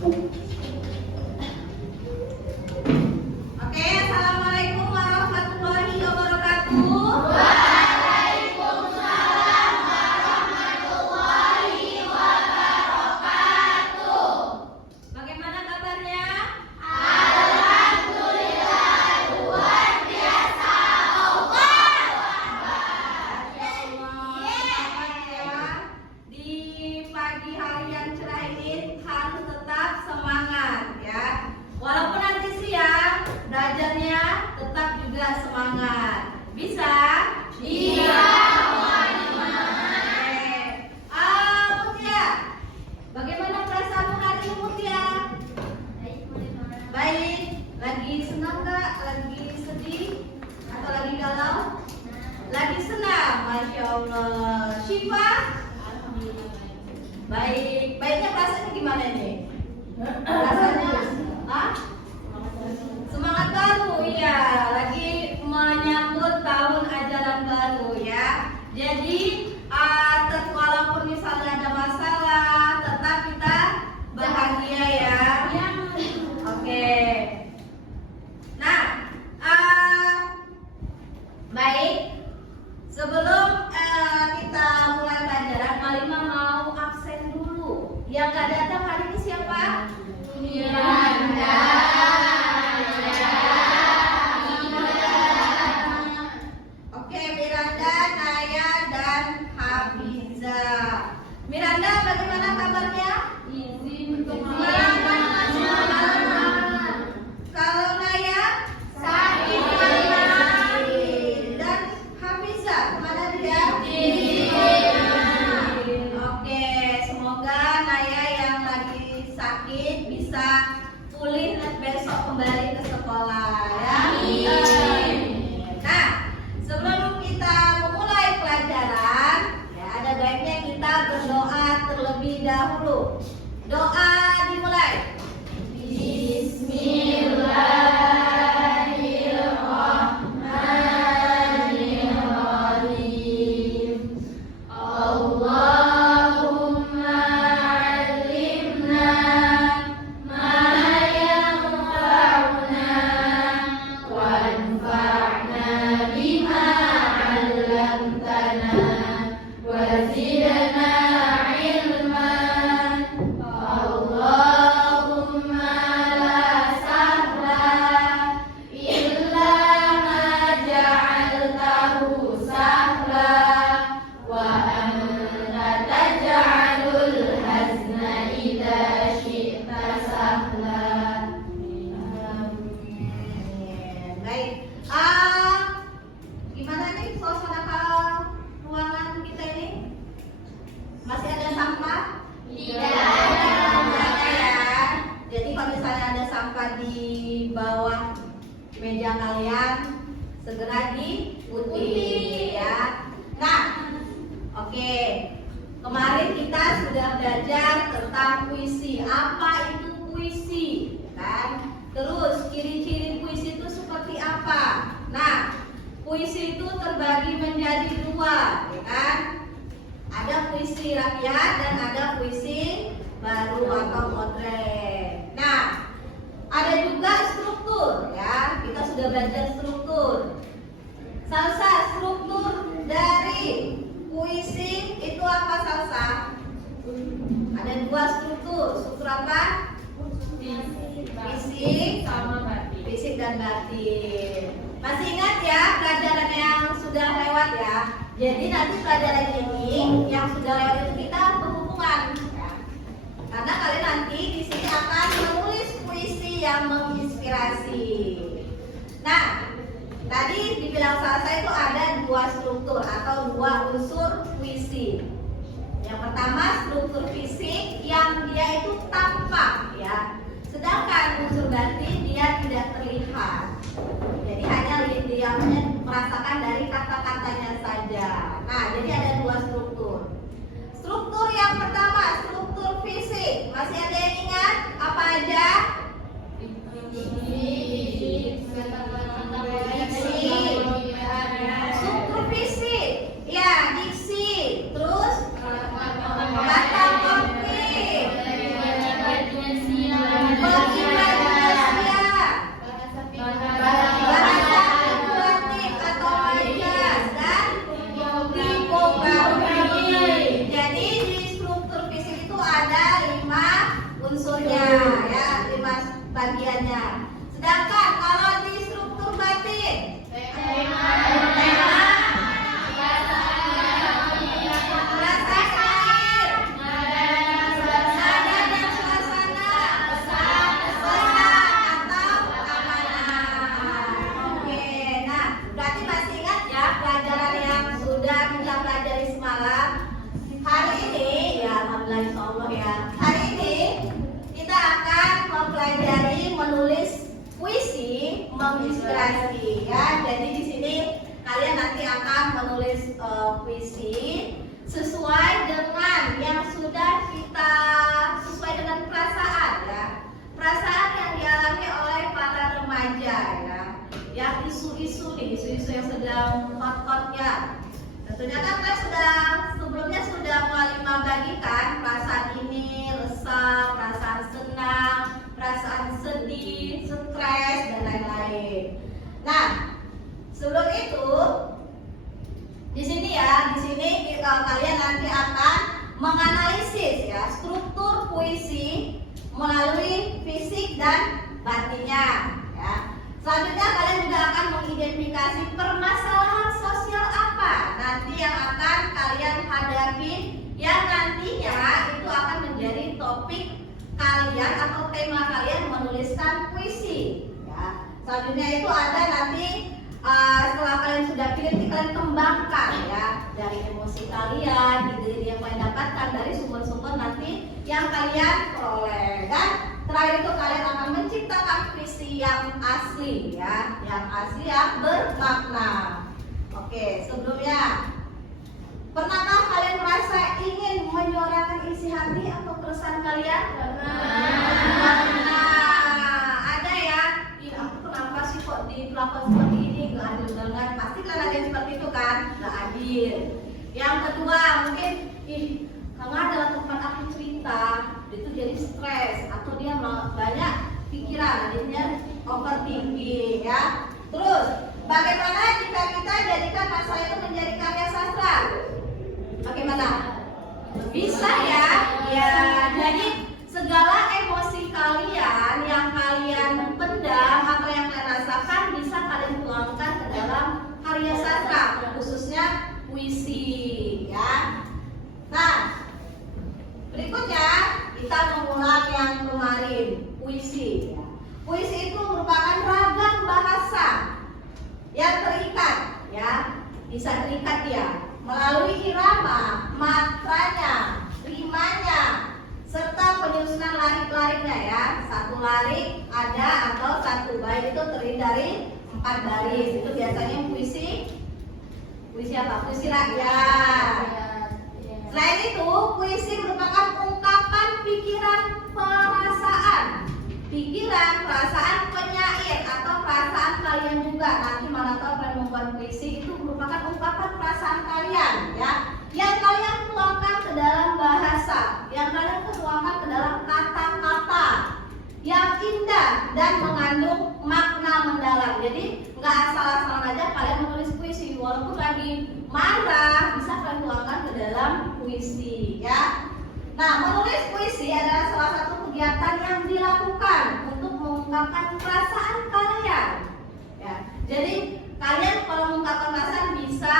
Oke, assalamualaikum warahmatullahi wabarakatuh. Bagaimana kabarnya? Selamat ya. Di pagi hari yang cerah ini harus tetap semangat ya. Walaupun nanti siang belajarnya tetap juga semangat. Bisa? Iya. Mutia, bagaimana perasaanmu hari ini Mutia? Baik. Lagi senang nggak? Lagi sedih? Atau lagi galau? Lagi senang, Masya Allah. Syifa? Baik. Baiknya perasaannya gimana nih? Rasanya? Hah? Semangat baru, iya. Lagi menyambut tahun ajaran baru ya. Jadi, walaupun misalnya ada masalah, tetap kita bahagia ya. Oke. Nah, baik. Sebelum kita mulai pelajaran, Malima mau absen dulu. Yang nggak datang hari ini siapa? Miranda. Oke, Miranda, Naya, dan Hafiza. Miranda, bagaimana kabarnya? Izin Kalau Naya? Sakit. Dan Hafiza, kemana dia? Oke, semoga Naya yang lagi sakit bisa pulih besok kembali ke sekolah ya. Nah, sebelum kita memulai pelajaran, ya ada baiknya kita berdoa terlebih dahulu. Doa dimulai. Bismillahirrahmanirrahim. Allahumma 'allimna ma yanfa'una wanfa'na bima 'allamtana wa zidna ilman. Allahumma la sahla illa ma ja'altahu sahla wa anta taj'alul hazna idza syi'ta sahla. Baik. Gimana nih suasana ruangan kita ini? Masih ada sampah? Tidak ada ya. Jadi kalau misalnya ada sampah di bawah meja kalian, segera dipungut ya. Nah, oke. Kemarin kita sudah belajar tentang puisi. Apa itu puisi? Kan? Terus ciri-ciri puisi itu seperti apa? Nah, puisi itu terbagi menjadi dua, ya kan? Ada puisi rakyat dan ada puisi baru atau modern. Nah, ada juga struktur ya. Kita sudah belajar struktur. Salsa, struktur dari puisi itu apa Salsa? Ada dua struktur. Struktur apa? Fisik sama batin. Fisik dan batin. Masih ingat ya pelajaran yang sudah lewat ya? Jadi nanti pelajaran ini yang sudah lewat itu kita berhubungan ya. Karena kalian nanti di sini akan menulis puisi yang menginspirasi. Nah, tadi dibilang Salsa itu ada dua struktur atau dua unsur puisi. Yang pertama struktur fisik yang dia itu tampak ya. Sedangkan unsur batin dia tidak terlihat. Jadi hanya dia merasakan dari kata-katanya saja. Nah, jadi ada dua struktur. Struktur yang pertama, struktur fisik. Masih ada yang ingat apa aja? Struktur fisik. Ya, diksi. Terus kata konkret. menginspirasi ya. Jadi di sini kalian nanti akan menulis puisi sesuai dengan yang sudah kita sesuai dengan perasaan ya. Perasaan yang dialami oleh para remaja ya. Yang isu-isu yang sedang hot-hotnya. Tentunya kan saya sebelumnya sudah mulai membagikan perasaan ini, resah, perasaan senang, perasaan sedih, stres dan lain-lain. Nah, sebelum itu di sini kalian nanti akan menganalisis ya struktur puisi melalui fisik dan batinnya ya. Selanjutnya kalian juga akan mengidentifikasi permasalahan sosial apa nanti yang akan kalian hadapi yang nantinya itu akan menjadi topik kalian atau tema kalian menuliskan puisi ya. Selanjutnya itu ada nanti setelah kalian sudah pilih, kalian kembangkan ya dari emosi kalian, ide yang kalian dapatkan dari sumber-sumber nanti yang kalian peroleh. Dan terakhir itu kalian akan menciptakan puisi yang asli ya, yang asli yang bermakna. Oke, sebelumnya pernahkah kalian merasa ingin menyuarakan isi hati atau keresahan kalian? Ada ya. Aku kenapa sih kok diperlakukan seperti ini? Gak adil banget. Pasti kan ada yang seperti itu kan? Gak adil. Yang kedua mungkin karena adalah tempat aku cerita, itu jadi stres atau dia banyak pikiran, jadinya overthinking ya. Terus bagaimana jika kita jadikan masalah itu menjadi karya sastra? Bagaimana? Bisa ya. Ya, jadi segala emosi kalian yang kalian pendam atau yang kalian rasakan bisa kalian tuangkan ke dalam karya sastra, khususnya puisi ya. Nah, berikutnya kita mengulang yang kemarin, puisi ya. Puisi itu merupakan ragam bahasa yang terikat ya, bisa terikat ya melalui irama, matranya, rimanya, serta penyusunan larik-lariknya ya. Satu larik ada atau satu bait itu terdiri dari 4 baris. Itu biasanya puisi apa? Puisi rakyat. Selain itu, puisi merupakan ungkapan pikiran, perasaan penyair atau perasaan kalian juga. Nanti mana tahu kalian membuat puisi itu merupakan ungkapan perasaan kalian ya, yang kalian tuangkan ke dalam bahasa, yang kalian tuangkan ke dalam kata-kata yang indah dan mengandung makna mendalam. Jadi nggak asal-asalan aja kalian menulis puisi, walaupun lagi marah bisa kalian tuangkan ke dalam puisi ya. Nah, menulis puisi adalah salah satu kegiatan yang dilakukan untuk mengungkapkan perasaan kalian ya. Jadi kalian kalau mengungkapkan perasaan bisa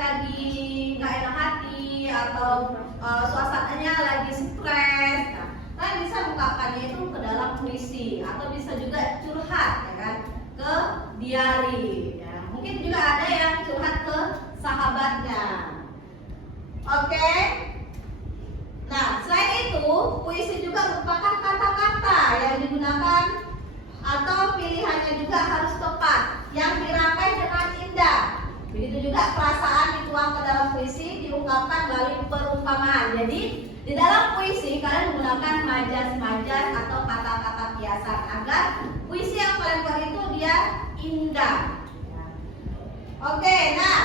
lagi nggak enak hati atau suasananya lagi stres, nah, kalian bisa mengungkapkannya itu ke dalam puisi atau bisa juga curhat ya kan, ke diary ya. Mungkin juga ada yang curhat ke sahabatnya. Oke. Nah, selain itu, puisi juga merupakan kata-kata yang digunakan atau pilihannya juga harus tepat, yang dirangkai dengan indah. Begitu juga perasaan dituang ke dalam puisi diungkapkan melalui perumpamaan. Jadi, di dalam puisi kalian menggunakan majas-majas atau kata-kata kiasan agar puisi yang kalian buat itu dia indah. Oke, nah,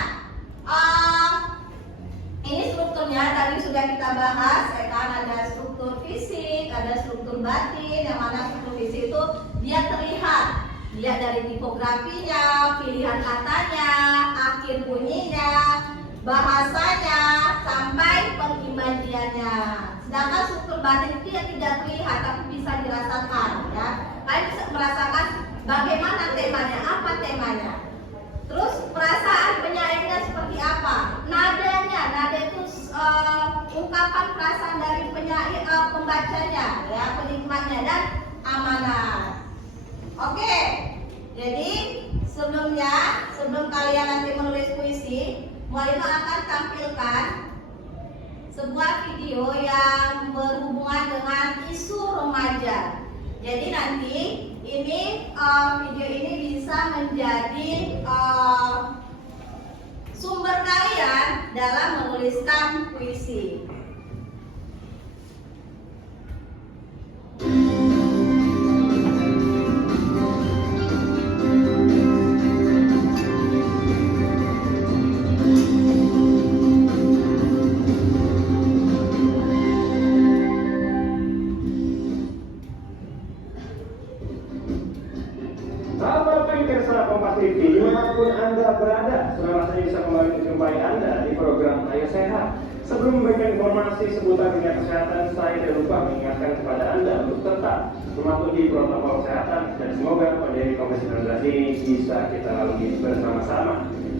ini strukturnya tadi sudah kita bahas ya kan, ada struktur fisik, ada struktur batin, yang mana struktur fisik itu dia terlihat dari tipografinya, pilihan katanya, akhir bunyinya, bahasanya, sampai pengimajiannya. Sedangkan struktur batin itu yang tidak terlihat tapi bisa dirasakan ya. Kalian bisa merasakan bagaimana temanya, apa temanya. Terus perasaan penyairnya seperti apa? Nadanya, nada itu ungkapan perasaan dari penyair, pembacanya, ya, penikmatnya dan amanat. Oke, jadi sebelum kalian nanti menulis puisi, Mualimah akan tampilkan sebuah video yang berhubungan dengan isu remaja. Jadi nanti ini video ini bisa menjadi sumber kalian dalam menuliskan puisi. Sahabat pemirsa Kompas TV, dimanapun Anda berada, senang rasanya bisa kembali menjumpai Anda di program Ayo Sehat. Sebelum memberikan informasi seputar dunia kesehatan, saya tidak lupa mengingatkan kepada Anda untuk tetap mematuhi protokol kesehatan dan semoga pandemi COVID-19 ini bisa kita lalui bersama-sama.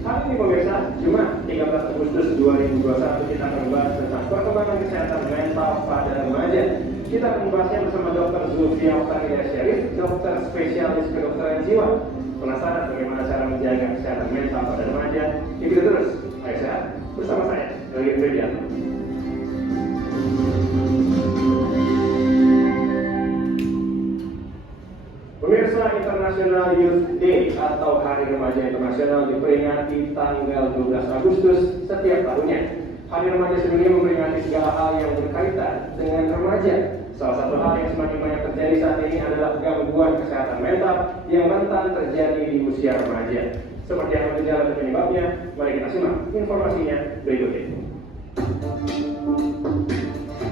Hari ini pemirsa, Jumat 13 Agustus 2021 kita akan membahas tentang perkembangan kesehatan mental pada remaja. Kita akan membahasnya bersama Dr. Zulfia Oktavidia Syarif, dokter spesialis kedokteran jiwa. Penasaran bagaimana cara menjaga kesehatan mental pada remaja? Ikuti terus, Ayo Sehat bersama saya, Lili Fredianto. Pemirsa, International Youth Day atau Hari Remaja Internasional diperingati tanggal 12 Agustus setiap tahunnya. Hari Remaja sedunia memperingati segala hal yang berkaitan dengan remaja. Salah satu hal yang semakin banyak terjadi saat ini adalah gangguan kesehatan mental yang rentan terjadi di usia remaja. Seperti apa gejala dan penyebabnya? Mari kita simak informasinya berikut ini.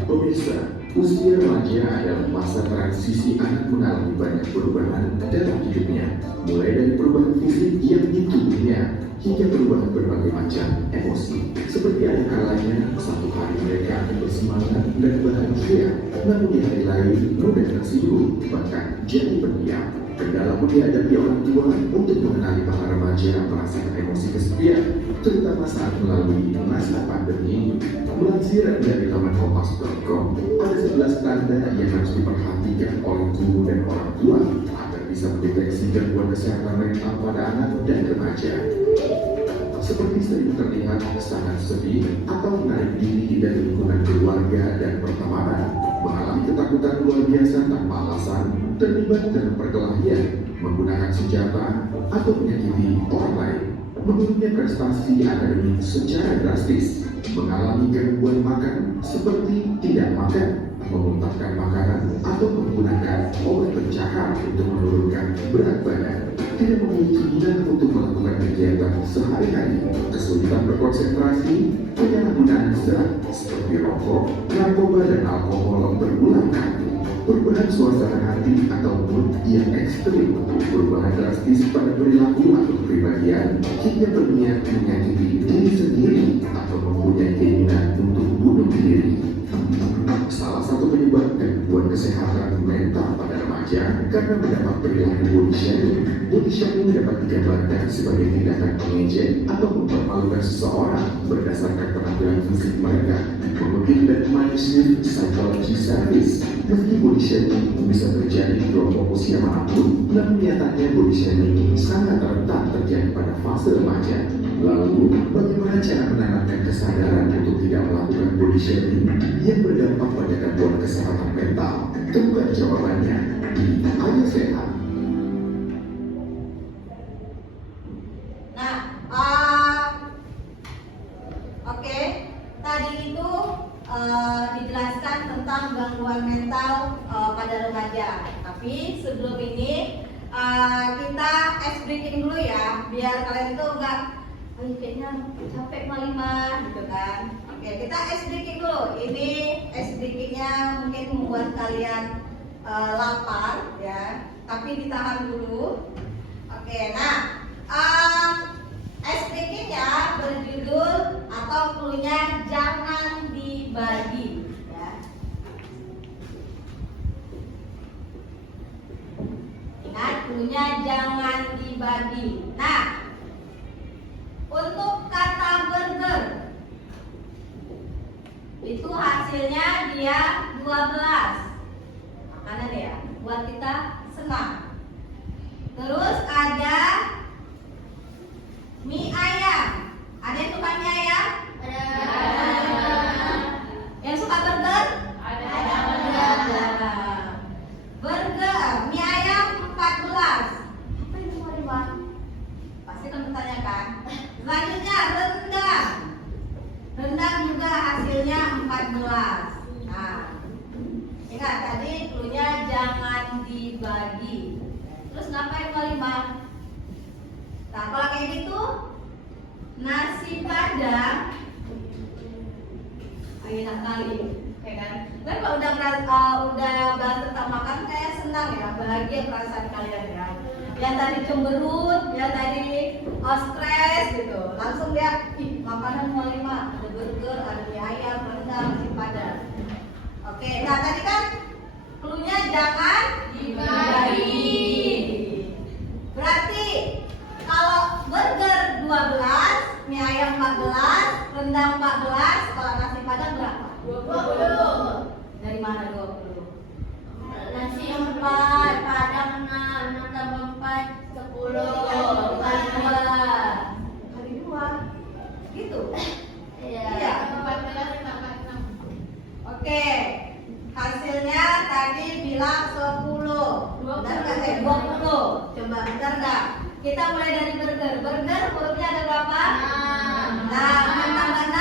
Pemirsa, usia remaja adalah masa transisi anak mengalami banyak perubahan dalam hidupnya, mulai dari perubahan fisik yang ditubuhnya hingga perubahan berbagai macam emosi. Seperti ada kalanya satu hari mereka akan bersemangat dan bahagia, namun di hari lain mudah tersinggung, bahkan jadi pendiam. Kendala pun dihadapi orang tua untuk mengenali para remaja merasakan emosi kesepian, terutama saat melalui masa pandemi. Melansir dari laman kompas.com, ada 11 tanda yang harus diperhatikan oleh guru dan orang tua agar bisa mendeteksi gangguan kesehatan mental pada anak dan remaja. Seperti sering terlihat sangat sedih atau menarik diri dari lingkungan keluarga dan pertemanan, mengalami ketakutan luar biasa tanpa alasan, terlibat dalam perkelahian, menggunakan senjata, atau menyakiti orang lain, menurunnya prestasi akademik secara drastis, mengalami gangguan makan seperti tidak makan, memuntahkan makanan, atau menggunakan obat pencahar untuk menurunkan berat badan, tidak memiliki minat untuk melakukan kegiatan sehari-hari, kesulitan berkonsentrasi, penyalahgunaan zat seperti rokok, narkoba, dan alkohol berulang kali, perubahan suasana hati atau mood yang ekstrim, perubahan drastis pada perilaku atau kepribadian, hingga berniat menyakiti diri sendiri atau mempunyai keinginan untuk bunuh diri. Salah satu penyebab gangguan kesehatan mental pada remaja karena mendapat perilaku body shaming. Body shaming dapat digambarkan sebagai tindakan mengejek atau mempermalukan seseorang berdasarkan penampilan fisik mereka. Mengutip dari Manuscript Psychology Service, meski body shaming bisa terjadi di kelompok usia manapun, namun nyatanya body shaming sangat rentan terjadi pada fase remaja. Lalu, bagaimana cara menanamkan kesadaran untuk tidak melakukan body shaming yang berdampak pada gangguan kesehatan mental? Temukan jawabannya di Ayo Sehat. Oke, tadi itu dijelaskan tentang gangguan mental pada remaja. Tapi sebelum ini kita ice breaking dulu ya, biar kalian tuh nggak kayaknya capek malima gitu kan. Oke, kita ice breaking dulu. Ini ice breakingnya mungkin membuat kalian lapar ya, tapi ditahan dulu. Oke, nah ice breakingnya berjudul atau cluenya jangan dibagi ya. Ingat, cluenya jangan dibagi. Nah, untuk kata burger itu hasilnya dia 12 makanan ya, buat kita senang. Terus ada mie ayam. Ada yang suka mie ayam? Ada. Yang suka burger? Ada. Burger, mie ayam 4 pagi. Terus ngapain 25? Nah kalau kayak gitu nasi padang, enak kali, ya kan? Kan kalau udah bahas tentang makan kayak senang ya, bahagia perasaan kalian ya. Yang tadi cemberut, yang tadi stres gitu, langsung lihat, ih makanan 25, ada burger, ada mie ayam, rendang, nasi padang. Oke, nah tadi kan cluenya jangan dibagi. Berarti kalau burger 12, mie ayam 14, rendang 14, kalau nasi padang berapa? 20. Dari mana 20? Nasi 4, padang 6, tambah 4, 10. Kali 2. Gitu. Iya. 14 tambah 6. Oke. Hasilnya tadi bilang 10. Benar nggak? 20. Coba benar nggak? Kita mulai dari burger. Burger hurufnya ada berapa? 6. Tambah 6?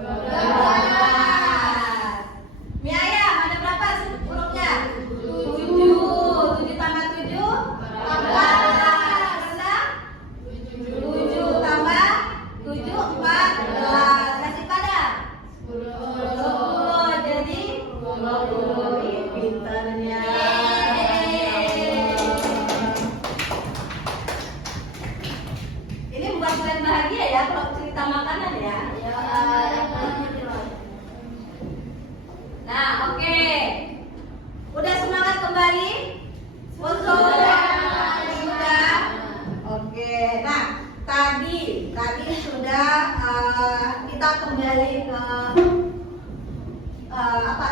12. Mie ayam ada berapa hurufnya? 7. 7 tambah 7? 14. Rendang? 7 tambah 7? 14. Nasi padang? 10. Jadi 20. Ih, pintarnya. Ini membuat kalian bahagia ya kalau cerita makanan ya. Nah, oke. Udah semangat kembali? Sudah. Oke. Nah, tadi sudah kita kembali ke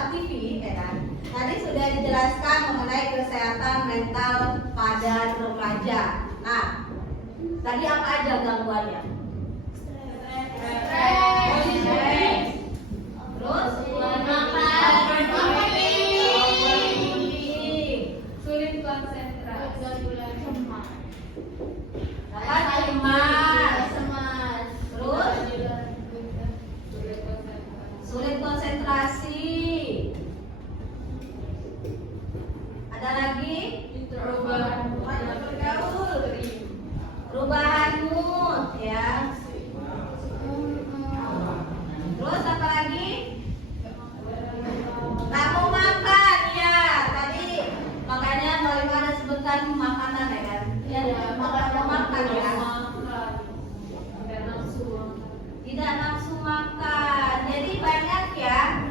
TV ya kan. Tadi sudah dijelaskan mengenai kesehatan mental pada remaja. Nah, tadi apa aja gangguannya? Stres. Terus Sulit konsentrasi. cemas. Terus sulit konsentrasi. Ada lagi? Perubahan mood ya. Terus apa lagi? Tak mau makan ya. Tadi makanya Nolima ada sebutkan makanan ya kan? Ya, makan ya. Tidak nafsu makan. Jadi banyak ya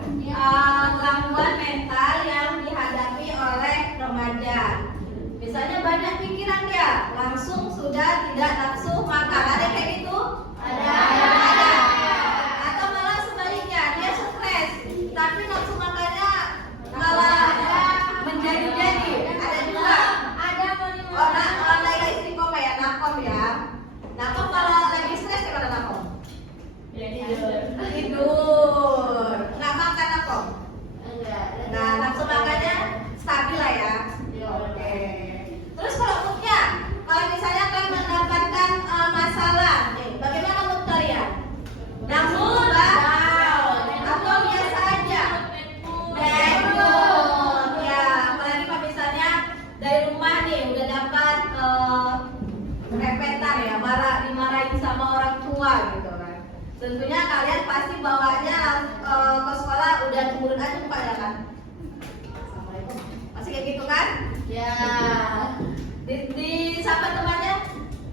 gangguan mental yang dihadapi oleh remaja. Misalnya banyak pikiran ya, langsung sudah tidak nafsu makan. Ada kayak gitu? Ada. Atau malah sebaliknya, dia stres, tapi nafsu makannya malah menjadi-jadi. Ada juga. Orang lagi istiqomah ya, nakom ya. Nakom kalau lagi stres gimana nakom? Tidur. Nggak makan nakom? Nah, nafsu makannya stabil lah ya. Oke. Terus kalau moodnya, kalau misalnya kalian mendapatkan masalah, bagaimana mood kalian? Down atau biasa aja? Bad mood. Ya, apalagi kalau misalnya dari rumah nih udah dapat repetan ya, dimarahin sama orang tua gitu kan. Tentunya kalian pasti bawanya ke sekolah udah turun aja Pak ya kan? Assalamualaikum. Masih kayak gitu kan? Ya. Di siapa temannya?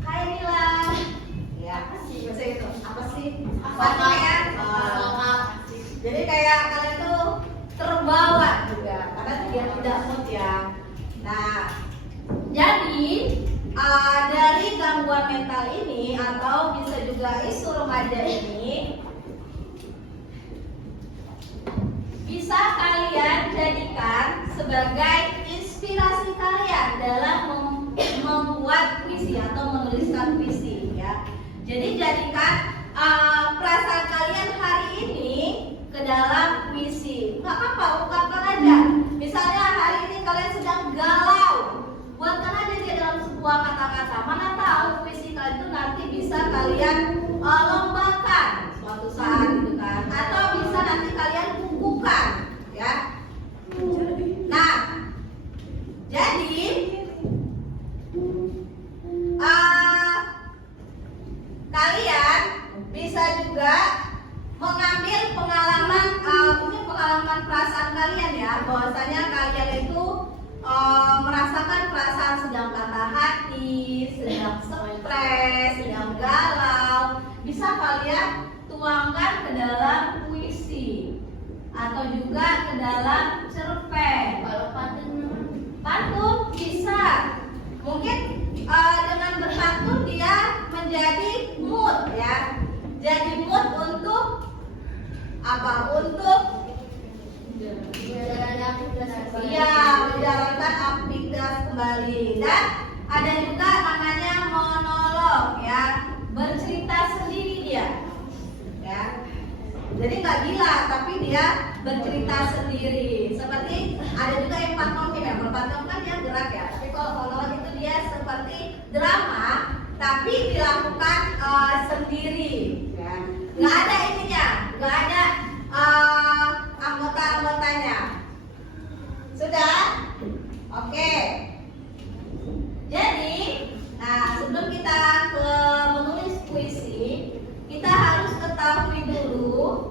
Hai Nila. Ya, biasa itu. Apa sih? Apa ya? Jadi kayak kalian tuh terbawa juga karena dia tidak mood ya. Nah, jadi dari gangguan mental ini atau bisa juga isu remaja ini bisa kalian jadikan sebagai inspirasi kalian dalam membuat puisi atau menuliskan puisi ya. Jadi jadikan perasaan kalian hari ini ke dalam puisi. Nggak apa-apa, ungkapkan aja. Misalnya hari ini kalian sedang galau, buatkan aja dia dalam sebuah kata-kata. Mana tahu puisi kalian itu nanti bisa kalian lombakan suatu saat gitu kan, atau bisa nanti kalian bukukan ya. Nah, jadi merasakan perasaan sedang patah hati, sedang stres, sedang galau, bisa kalian tuangkan ke dalam puisi atau juga ke dalam cerpen. Kalau Pantun bisa. Mungkin dengan berpantun dia menjadi mood ya. Jadi mood untuk apa? Untuk menjalankan aktivitas kembali. Dan ada juga namanya monolog ya, bercerita sendiri dia ya. Jadi nggak gila tapi dia bercerita sendiri. Seperti ada juga yang pantomim ya, pantomim kan dia gerak ya, tapi kalau monolog itu dia seperti drama tapi dilakukan sendiri ya. Nggak ada ininya, nggak ada anggota-anggotanya. Sudah? Oke. Jadi, nah sebelum kita ke menulis puisi, kita harus ketahui dulu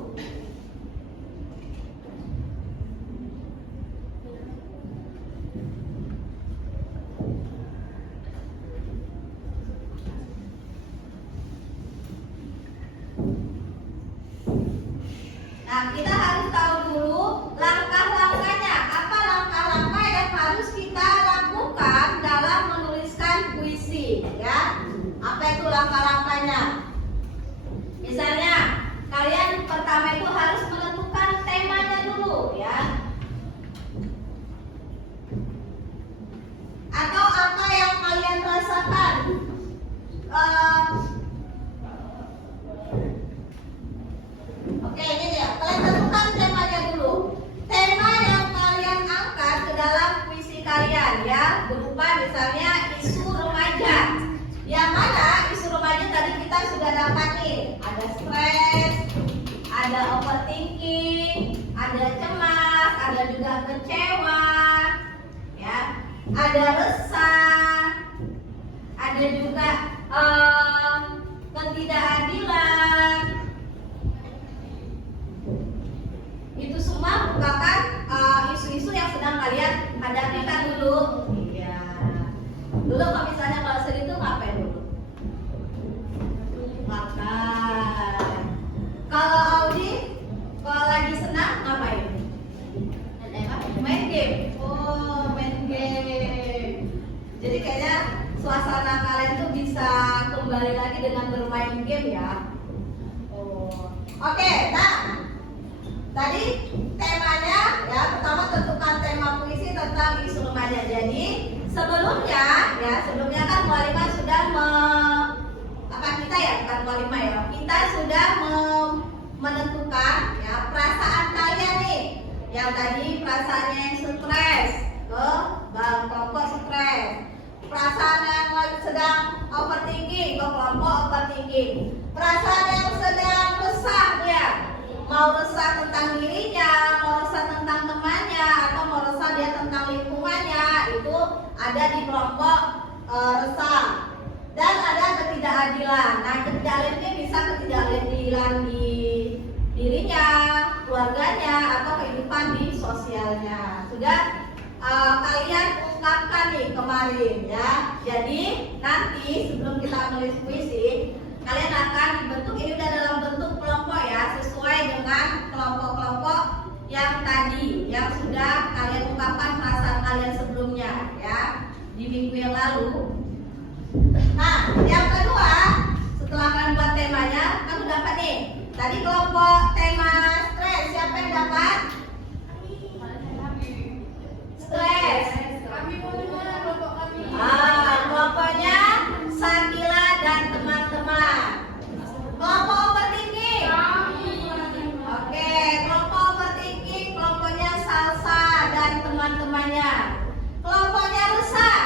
kita harus tahu dulu langkah-langkahnya. Apa langkah-langkah yang harus kita lakukan dalam menuliskan puisi ya? Apa itu langkah-langkahnya? Misalnya, kalian pertama itu harus menentukan temanya dulu ya. Atau apa yang kalian rasakan? Oke, ini dia. Kalian tentukan temanya dulu. Tema yang kalian angkat ke dalam puisi kalian ya, berupa misalnya isu remaja. Yang mana isu remaja tadi kita sudah dapat nih. Ada stres, ada overthinking, ada cemas, ada juga kecewa, ya, ada resah, ada juga ketidakadilan. Itu semua merupakan isu-isu yang sedang kalian hadapi kan dulu. Iya. Dulu kalau misalnya kalau sedih itu ngapain dulu? Makan. Kalau Audi, kalau lagi senang ngapain? Main game. Oh, main game. Jadi kayaknya suasana kalian tuh bisa kembali lagi dengan bermain game ya. Oh. Oke, nah. Tadi temanya ya, pertama tentukan tema puisi tentang isu remaja. Jadi sebelumnya kan mualimah sudah kita sudah menentukan ya perasaan kalian nih. Yang tadi perasaannya yang stres ke kelompok stres. Perasaan yang sedang overthinking ke kelompok overthinking. Perasaan yang sedang resah ya, mau resah tentang dirinya, mau resah tentang temannya, atau mau resah dia tentang lingkungannya, itu ada di kelompok resah. Dan ada ketidakadilan. Nah, ketidakadilan ini bisa ketidakadilan di dirinya, keluarganya, atau kehidupan di sosialnya. Sudah kalian ungkapkan nih kemarin ya. Jadi nanti sebelum kita menulis puisi, kalian akan dibentuk, ini udah dalam bentuk kelompok ya, sesuai dengan kelompok-kelompok yang tadi yang sudah kalian ungkapkan perasaan kalian sebelumnya ya, di minggu yang lalu. Nah, yang kedua, setelah kalian buat temanya, kamu dapat nih. Tadi kelompok tema stres, siapa yang dapat? Stres. Kelompoknya Sakila dan teman-teman. Kelompok overthinking. Oke, kelompok overthinking, kelompoknya Salsa dan teman-temannya. Kelompoknya resah.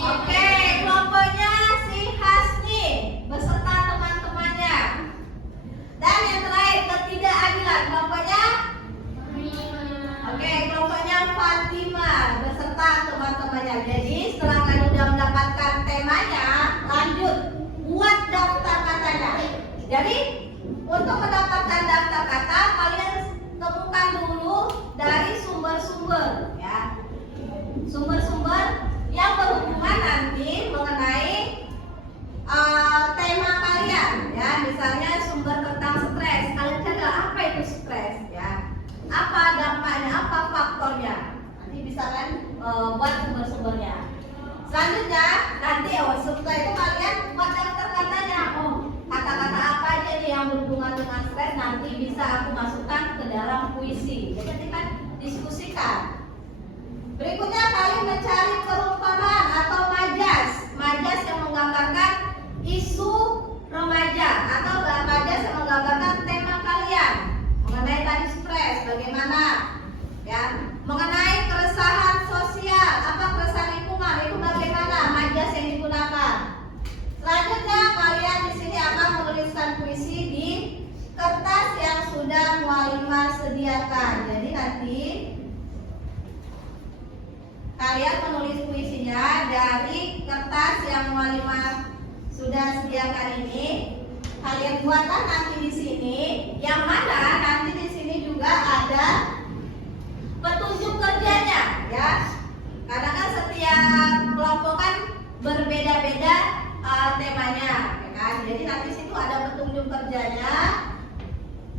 Oke, kelompoknya si Hasni beserta teman-temannya. Dan yang terakhir, ketidakadilan, kelompoknya Nanti bisa kan buat sumber-sumbernya. Selanjutnya nanti setelah itu kalian buat daftar katanya. Oh, kata-kata apa aja nih yang berhubungan dengan stres nanti bisa aku masukkan ke dalam puisi. Jadi nanti kan diskusikan. Berikutnya kalian mencari perumpamaan atau majas yang menggambarkan isu remaja atau majas yang menggambarkan tema kalian mengenai tadi stres, bagaimana ya, mengenai keresahan sosial, apa keresahan lingkungan itu bagaimana majas yang digunakan. Selanjutnya kalian di sini akan menuliskan puisi di kertas yang sudah Mualimah sediakan. Jadi nanti kalian menulis puisinya dari kertas yang Mualimah sudah sediakan ini. Kalian buatlah nanti di sini, yang mana nanti di sini juga ada petunjuk kerjanya, ya. Karena kan setiap kelompok kan berbeda-beda temanya, ya kan. Jadi nanti situ ada petunjuk kerjanya,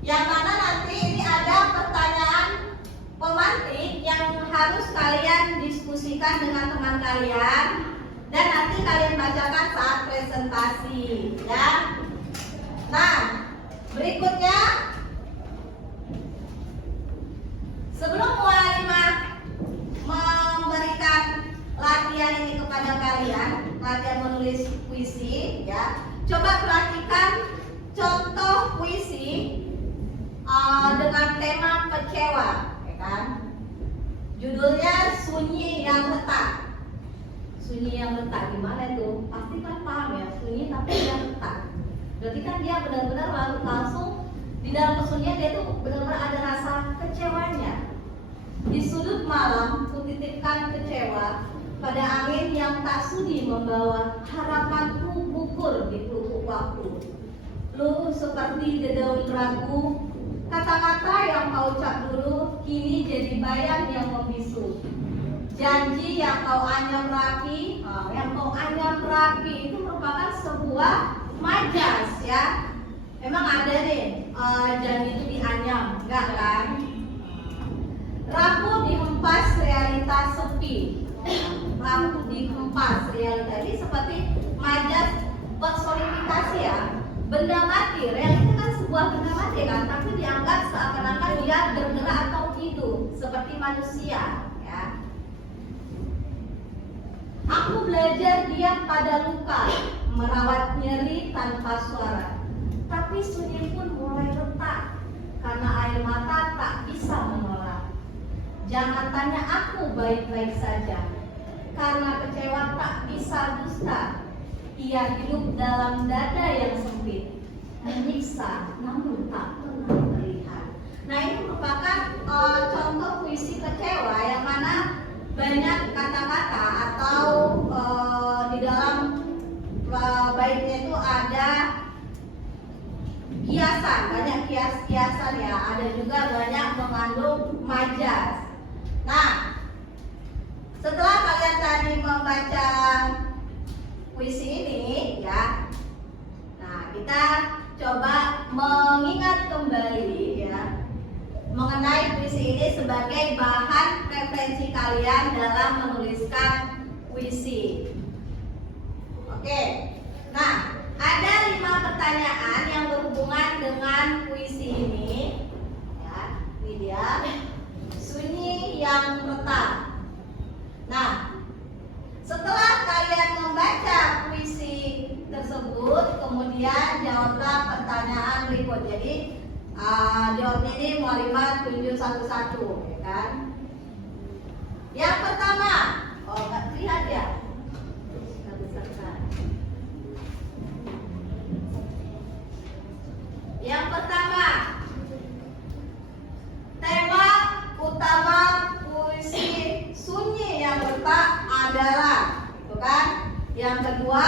yang mana nanti ini ada pertanyaan pemantik yang harus kalian diskusikan dengan teman kalian dan nanti kalian bacakan saat presentasi, ya. Nah, berikutnya sebelum Mualimah memberikan latihan ini kepada kalian, latihan menulis puisi, ya. Coba perhatikan contoh puisi dengan tema kecewa, ya kan? Judulnya Sunyi yang Retak. Sunyi yang retak gimana itu? Pasti kan paham ya, sunyi tapi yang retak. Berarti kan dia benar-benar langsung di dalam kesunyian dia tuh benar-benar ada rasa kecewanya. Di sudut malam kutitipkan kecewa pada angin yang tak sudi membawa harapanku gugur di pelupuk waktu. Lu seperti dedaun ragu, kata-kata yang kau ucap dulu kini jadi bayang yang membisu. Janji yang kau anyam rapi, itu merupakan sebuah majas, ya. Memang ada nih janji itu dianyam, enggak kan? Rapuh dihempas realitas sepi. Rapuh dihempas realita ini seperti majas personifikasi, ya. Benda mati, realita kan sebuah benda mati kan, tapi dianggap seakan-akan dia bergerak atau hidup seperti manusia, ya. Aku belajar diam pada luka, merawat nyeri tanpa suara. Tapi sunyi pun mulai retak, karena air mata tak bisa menolak. Jangan tanya aku baik-baik saja, karena kecewa tak bisa dusta. Ia hidup dalam dada yang sempit, menyiksa namun tak pernah melihat. Nah, ini merupakan contoh puisi kecewa yang mana banyak kata-kata atau di dalam baitnya itu ada kiasan, banyak kias-kiasan, ya. Ada juga banyak mengandung majas. Nah, setelah kalian tadi membaca puisi ini, ya. Nah, kita coba mengingat kembali, ya, mengenai puisi ini sebagai bahan referensi kalian dalam menuliskan puisi. Oke. Nah, ada 5 pertanyaan yang berhubungan dengan puisi ini. Ya, ini dia. Sunyi yang retak. Nah, setelah kalian membaca puisi tersebut, kemudian jawablah pertanyaan berikut. Jadi jawabnya ini Mualimah tunjuk satu-satu, ya kan? Yang pertama, nggak terlihat ya? Nggak bisa lihat. Yang pertama, tema utama puisi Sunyi yang Retak adalah, itu kan? Yang kedua,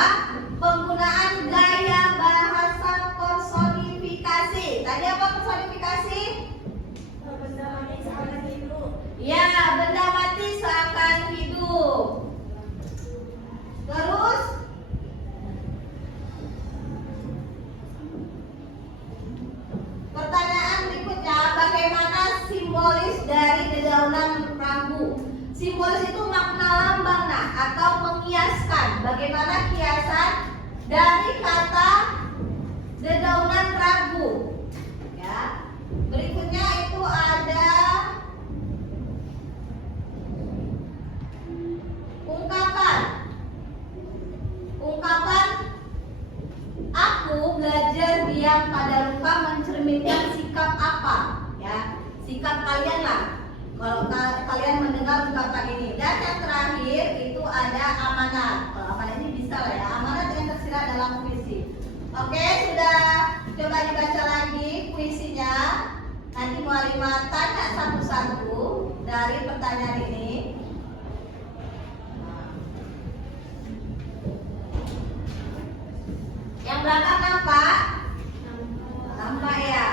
penggunaan gaya bahasa personifikasi. Tadi apa personifikasi? Benda mati seakan hidup. Ya, benda mati seakan hidup. Terus pertanyaan berikutnya, bagaimana simbolis dari dedaunan rambu? Simbolis itu makna lambang atau mengiaskan. Bagaimana kiasan dari kata dedaunan ragu? Ya. Berikutnya itu ada ungkapan. Ungkapan aku belajar diam pada luka mencerminkan sikap apa? Ya, sikap kalian lah. Kalau kalian mendengar ungkapan ini. Dan yang terakhir itu ada amanat. Kalau amanat ini bisa lah ya. Amanat yang tersirat dalam puisi. Oke, sudah coba dibaca lagi puisinya. Nanti Mualimah tanya satu-satu dari pertanyaan ini. Yang belakang nampak? Nampak ya.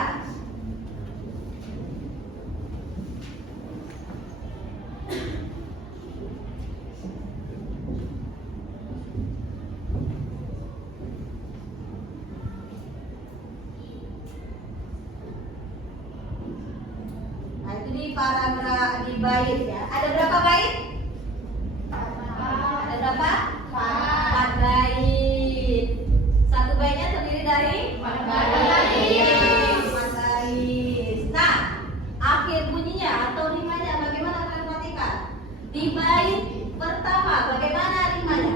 Nah, itu di paragraf di bait ya. Ada berapa bait? Ada berapa? 4 bait. Satu baitnya terdiri dari 4 bait. 4 bait. Nah, akhir bunyinya atau rimanya bagaimana kalian perhatikan? Di bait pertama bagaimana rimanya?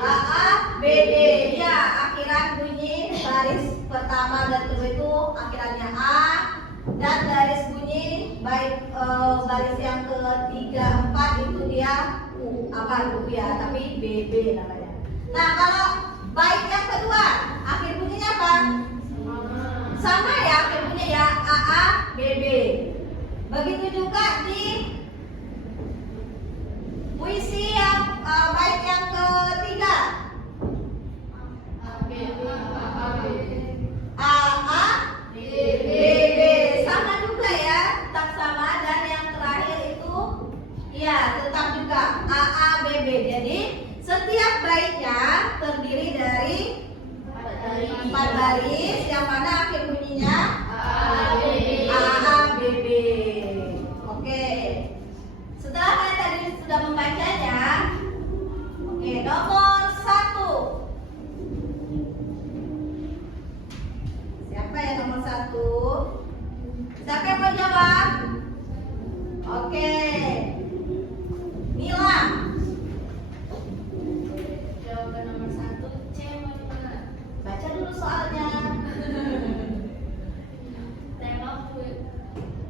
A B D. Ya, akhiran bunyi baris pertama dan kedua itu akhirannya A, dan garis bunyi baris yang ketiga, 4 itu dia U, apa U ya, tapi BB namanya. Nah, kalau bait yang kedua akhir bunyinya apa? Sama ya, akhir bunyinya ya AA BB. Begitu juga di puisi yang bait yang ketiga AA BB, sama juga ya, tetap sama. Dan yang terakhir itu ya tetap juga AA BB. Jadi setiap baitnya terdiri dari 4 baris yang mana akhir bunyinya AA BB. Oke. Setelah kalian tadi sudah membacanya, oke, nomor 1. Siapa ya nomor 1? Siapa yang mau jawab? Oke. Mila. Jawaban nomor 1 C. Baca dulu soalnya.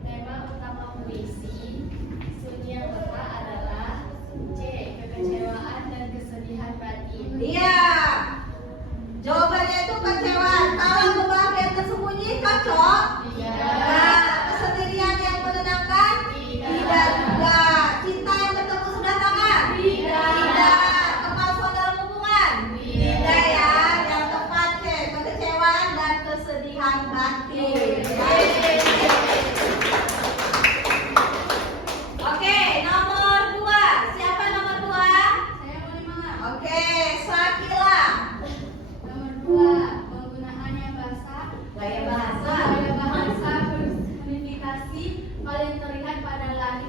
Tema utama puisi Sunyi yang Berkah adalah C. Kekecewaan dan kesedihan batin. Iya. Jawabannya itu kecewaan. Kalau kebahagiaan tersembunyi cocok? Nah, kesendirian yang menenangkan? Tidak juga. Cinta yang bertemu sebelah tangan? Tidak. Kepalsuan dalam hubungan? Tidak ya. Yang tepat C. Kekecewaan dan kesedihan batin. Oke, nomor 2. Siapa nomor 2? Saya mau 5. Oke, Sakila. Nomor 2. Penggunaannya bahasa. Gaya bahasa. Gaya bahasa personifikasi paling terlihat pada lari.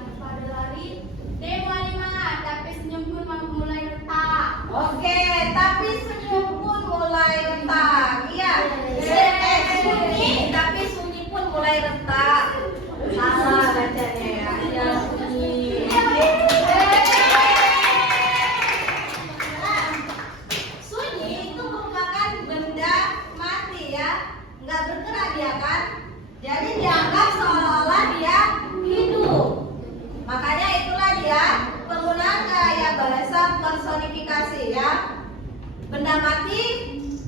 Dewa 5. Tapi senyum pun mulai retak. Oke, tapi senyum pun mulai retak. Iya. Sunyi, tapi sunyi pun mulai retak. Salah bacanya ya. Iya, sunyi. Sunyi itu merupakan benda mati ya, nggak bergerak dia kan. Jadi dianggap seolah-olah dia hidup. Makanya itulah dia penggunaan gaya bahasa personifikasi ya. Benda mati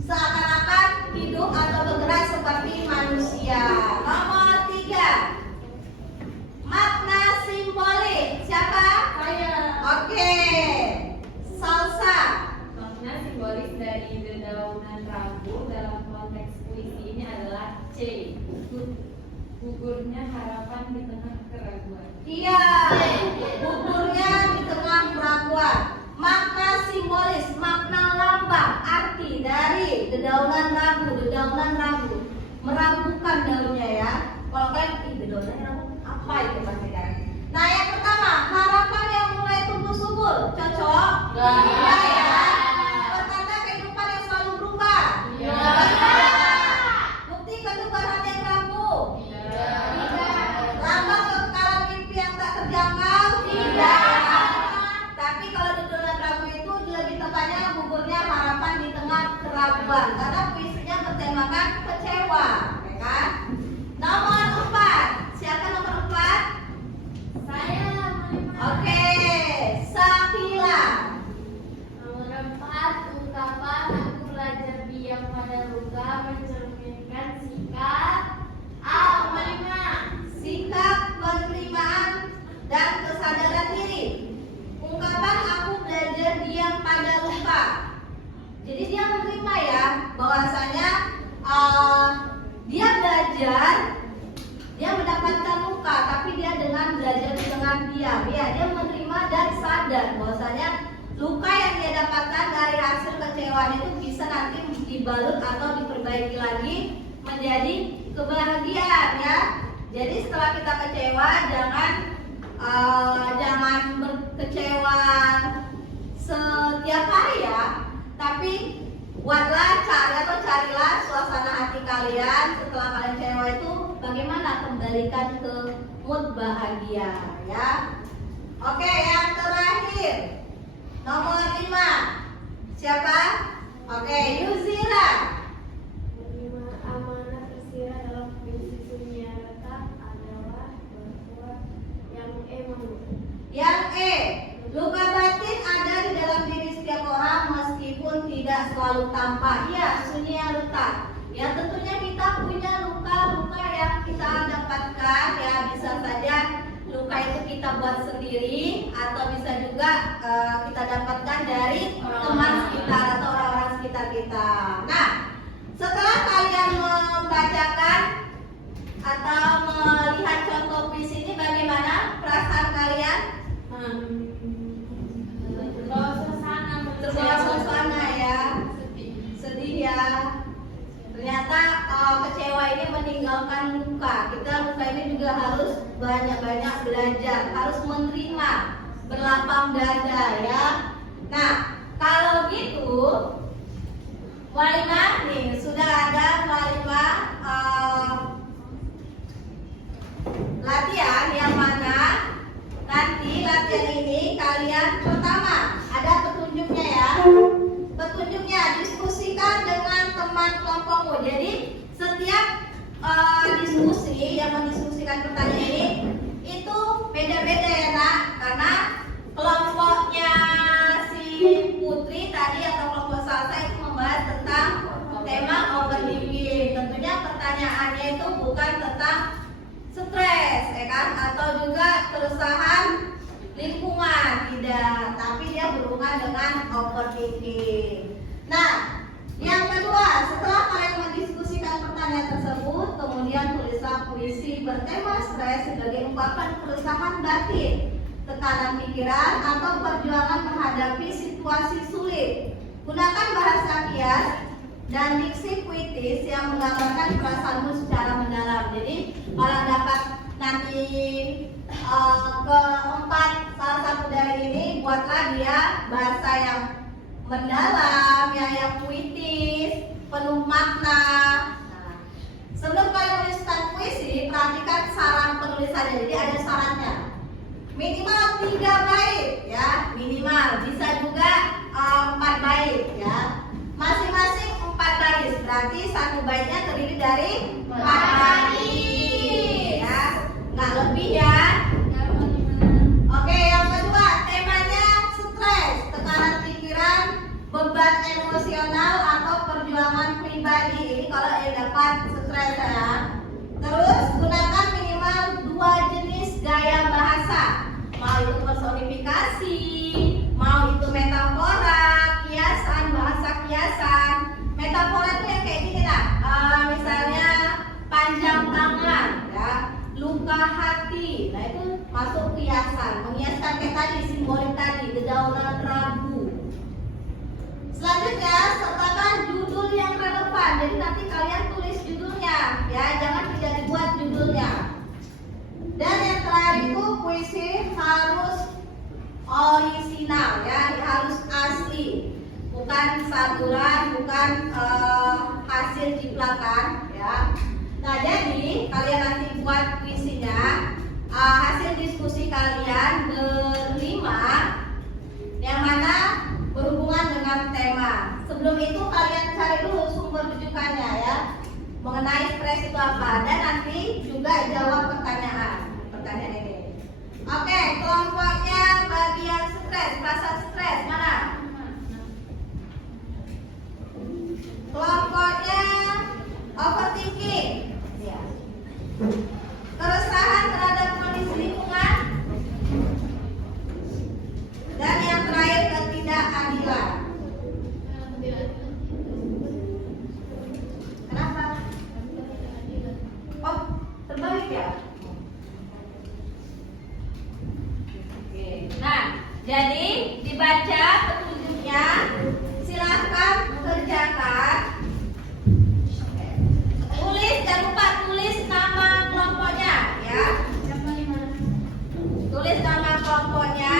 seakan-akan hidup atau bergerak seperti manusia. Nomor 3. Makna simbolik. Siapa? Saya. Oke. Salsa. Makna simbolis dari dedaunan ragu dalam konteks puisi ini adalah C. Gugurnya harapan di tengah keraguan. Iya. Gugurnya di tengah keraguan. Makna simbolis, makna lambang, arti dari dedaunan ragu. Dedaunan ragu meragukan daunnya ya. Kalau kalian dedaunan ragu apa itu pasti kan? Nah, yang pertama diam, ya dia menerima dan sadar bahwasanya luka yang dia dapatkan dari hasil kecewaan itu bisa nanti dibalut atau diperbaiki lagi menjadi kebahagiaan ya. Jadi setelah kita kecewa jangan berkecewa setiap hari ya, tapi carilah suasana hati kalian setelah kalian kecewa itu bagaimana kembalikan ke mood bahagia ya. Oke, yang terakhir nomor 5 siapa? Oke, Yuzira. Amanah tersirat dalam puisi Sunia Reta adalah bahwa yang Yang luka batin ada di dalam diri setiap orang meskipun tidak selalu tampak. Ya, Sunia Reta. Ya, tentunya kita punya luka-luka yang kita dapatkan ya, bisa saja luka itu kita buat sendiri atau bisa juga kita dapatkan dari teman sekitar atau orang-orang sekitar kita. Nah, setelah kalian membacakan atau melihat contoh puisi ini, bagaimana perasaan kalian? Terbawa suasana ya, sedih ya. Ternyata kecewa ini meninggalkan luka. Luka ini juga harus banyak-banyak belajar, harus menerima, berlapang dada ya. Nah, kalau gitu Walimah nih sudah ada Walimah latihan yang mana nanti latihan ini kalian pertama ada petunjuknya ya. Petunjuknya diskusikan dengan teman kelompokmu. Jadi setiap diskusi yang mendiskusikan pertanyaan ini itu beda-beda ya nak, karena kelompoknya si Putri tadi atau kelompok Salsa itu membahas tentang tema overthinking. Tentunya pertanyaannya itu bukan tentang stres ya kan, atau juga keresahan lingkungan, tidak, tapi dia berhubungan dengan overthinking. Nah, yang kedua, setelah kalian mendiskusikan pertanyaan tersebut, kemudian tulislah puisi bertema stres sebagai ungkapan keresahan batin, tekanan pikiran, atau perjuangan menghadapi situasi sulit. Gunakan bahasa kias dan diksi puitis yang menggambarkan perasaanmu secara mendalam. Jadi kalau dapat nanti keempat salah satu dari ini, buatlah dia bahasa yang mendalam, yang puitis, penuh makna. Nah, sebelum kalian menuliskan puisi, perhatikan saran penulisannya. Jadi ada syaratnya, minimal 3 bait ya, minimal, bisa juga 4 bait ya, masing-masing 4 baris, berarti satu baitnya terdiri dari 4 baris ya, nggak lebih ya. Oke, yang kedua temanya stres, tekanan pikiran, beban emosional atau perjuangan pribadi. Ini kalau yang dapat stres ya. Terus gunakan minimal 2 jenis gaya bahasa, mau itu personifikasi, mau itu metafora, kiasan, bahasa kiasan. Metafora itu yang kayak gini lah, misalnya panjang tangan ya, luka hati. Nah itu masuk kiasan, menghiaskan kayak tadi, simbolik tadi, dedaunan ragu. Selanjutnya sertakan judul yang relevan. Jadi nanti kalian tulis judulnya ya, jangan tidak dibuat judulnya. Dan yang terakhir itu puisi harus orisinal ya, harus asli, bukan saduran, bukan hasil jiplakan ya. Nah jadi kalian nanti buat puisinya, hasil diskusi kalian berlima yang mana berhubungan dengan tema. Sebelum itu kalian cari dulu sumber rujukannya ya, mengenai stres itu apa, dan nanti juga jawab pertanyaan ini. Oke, kelompoknya bagian stres, rasa stres mana? Kelompoknya overthinking ya. Keresahan terhadap kondisi lingkungan, Jadi dibaca petunjuknya, silahkan kerjakan. Tulis, jangan lupa tulis nama kelompoknya ya. Tulis nama kelompoknya.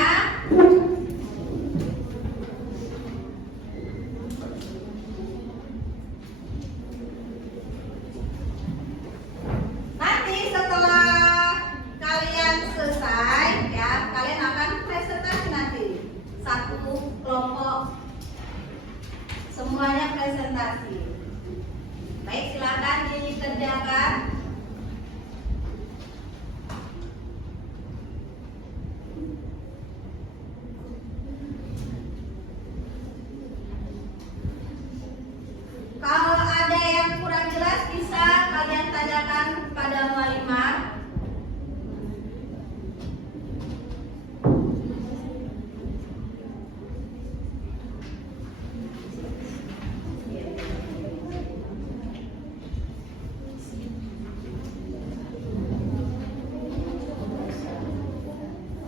Nanti setelah kalian selesai ya, kalian akan presentasi nanti satu kelompok, semuanya presentasi. Baik, silakan dikerjakan. Kalau ada yang kurang jelas bisa kalian tanyakan kepada Mualimah.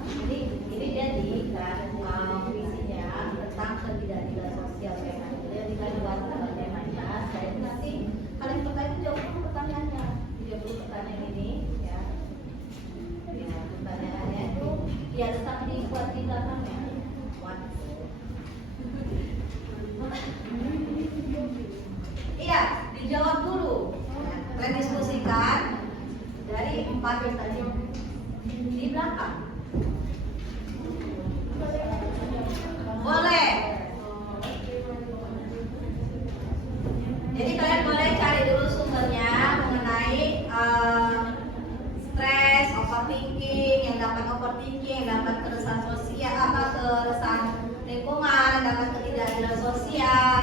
Jadi ini jadi kan visinya tentang ketidakadilan sosial ya. Jadi kan buat temanya saya nanti kalian pertanyaan jawab dulu pertanyaannya. Jawab dulu pertanyaan ini ya. Ya, pertanyaannya itu ya tetap dibuat di belakangnya. Iya, dijawab dulu. Kalian diskusikan dari 4 yang tadi di belakang. Boleh. Jadi kalian boleh cari dulu sumbernya mengenai stres, overthinking, yang dapat overthinking, yang dapat keresahan sosial, keresahan lingkungan, yang dapat ketidakadilan sosial.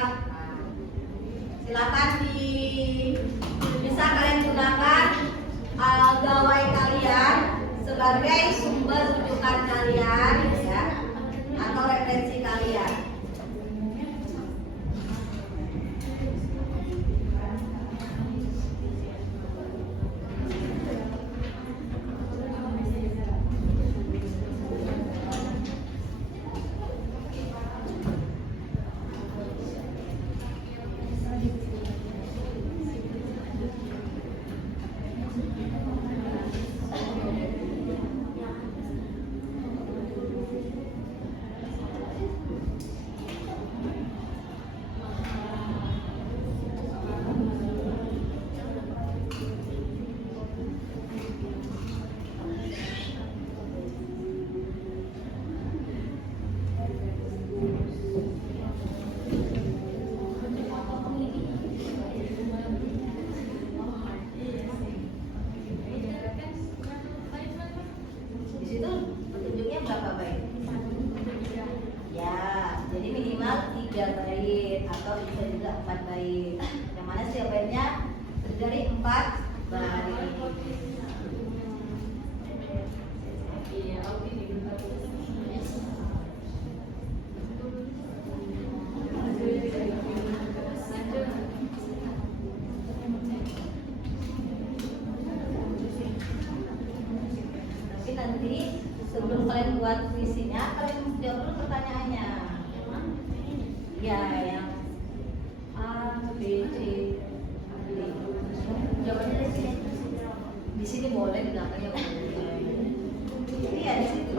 Silakan bisa kalian gunakan gawai kalian sebagai sumber rujukan kalian ya, atau referensi kalian. Di situ petunjuknya berapa bait? Ya, jadi minimal 3 bait atau bisa juga 4 bait. Yang mana sih baitnya terdiri 4 bait. Tapi nanti sebelum kalian buat visinya, kalian jawab dulu pertanyaannya. Ya, yang A, B, C, D. Jawabannya di sini. Di sini boleh, di belakangnya boleh. Iya, di situ.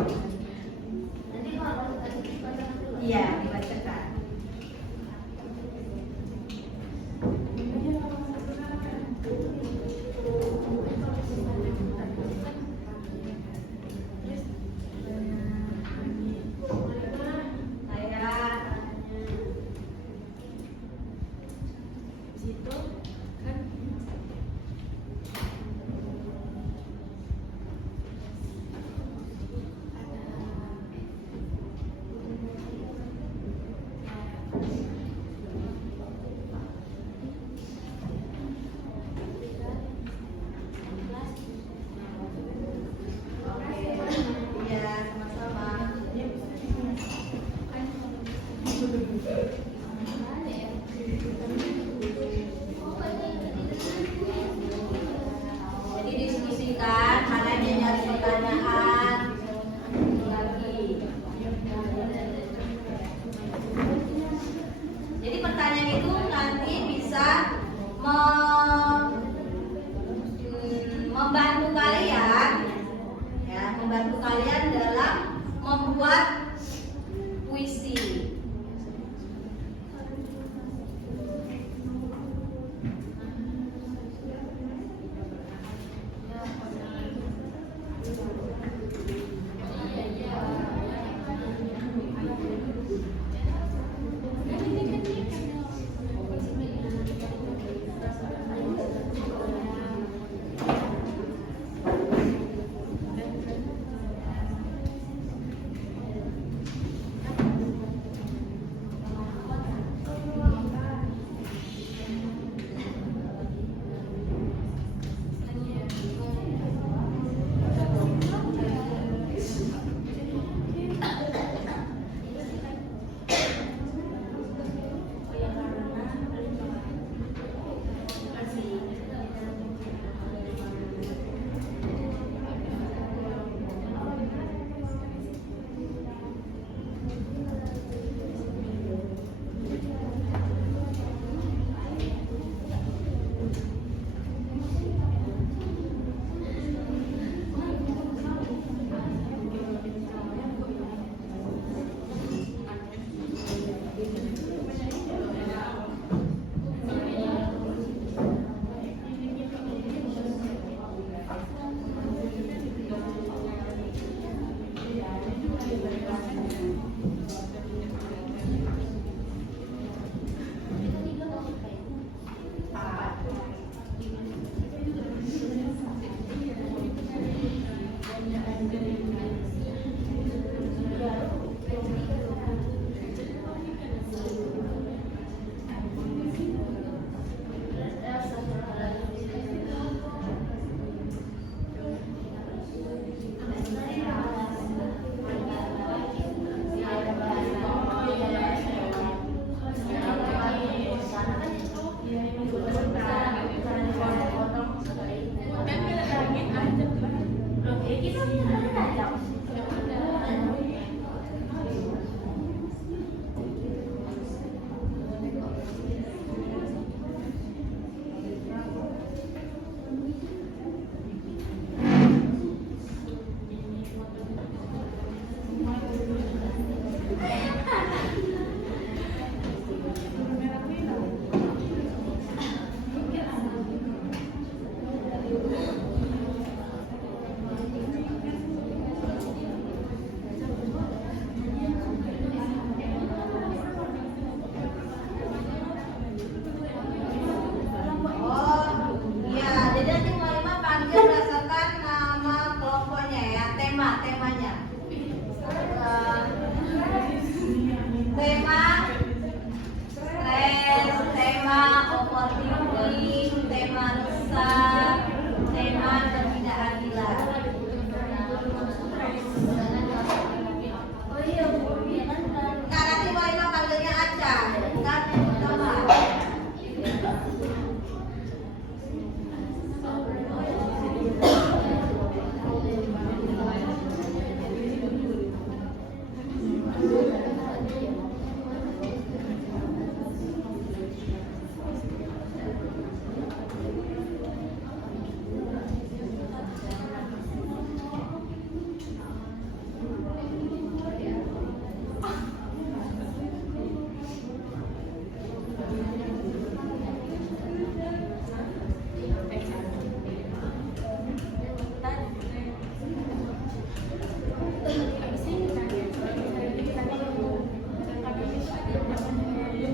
Nanti kalau iya, dibacakan. membuat puisi.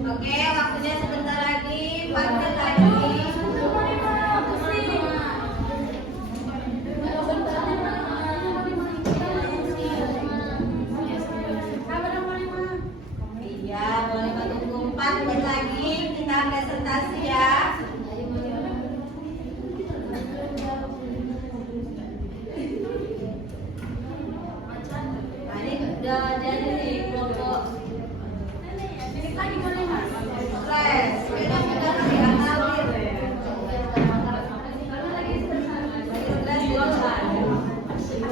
Oke, waktunya sebentar lagi, panggil lagi. Iya, boleh tunggu 4 menit lagi kita presentasi ya. Nah, ini udah jadi nih kelompok.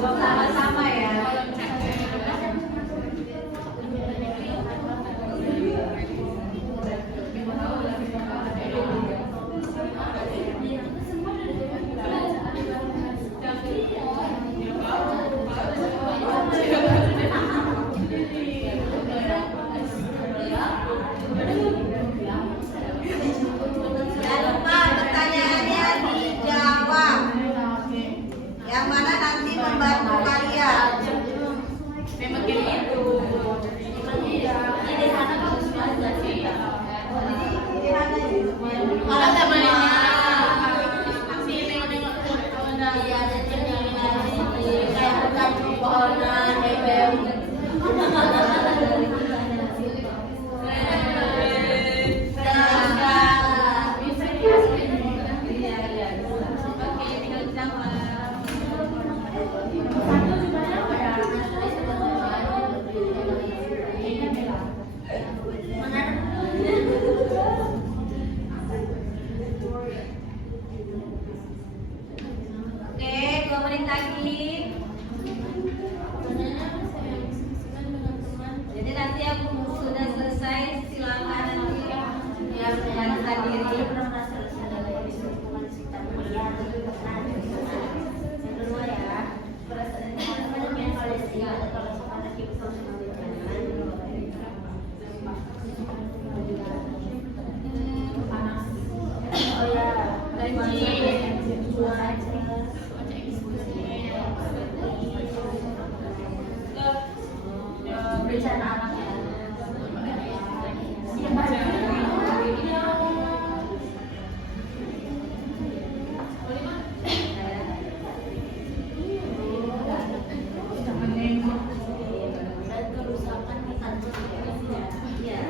Sama-sama ya. Kalau temannya masih nengok-nengok tuh, iya ada kayak hutan pepohonan, hebel. Oke, 2 menit lagi. Jadi nanti aku sudah selesai, silakan nanti yang menyatakan diri. Yang kedua ya, teman-teman yang Palestina kalau sekarang kita oh ya, berencana anak ya. Dan kerusakan di kantor ya.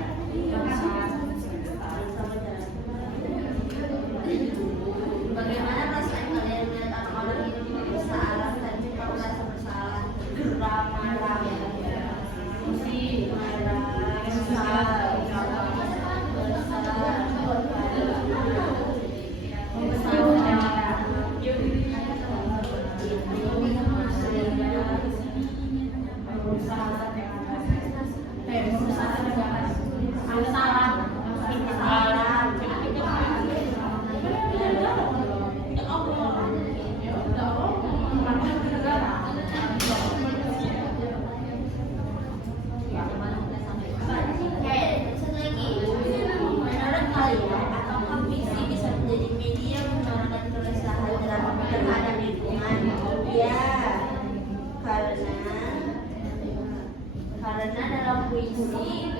Bagaimana perasaan kalian melihat orang-orang ini bersalah dan juga merasa bersalah, marah, musik, karena dalam puisi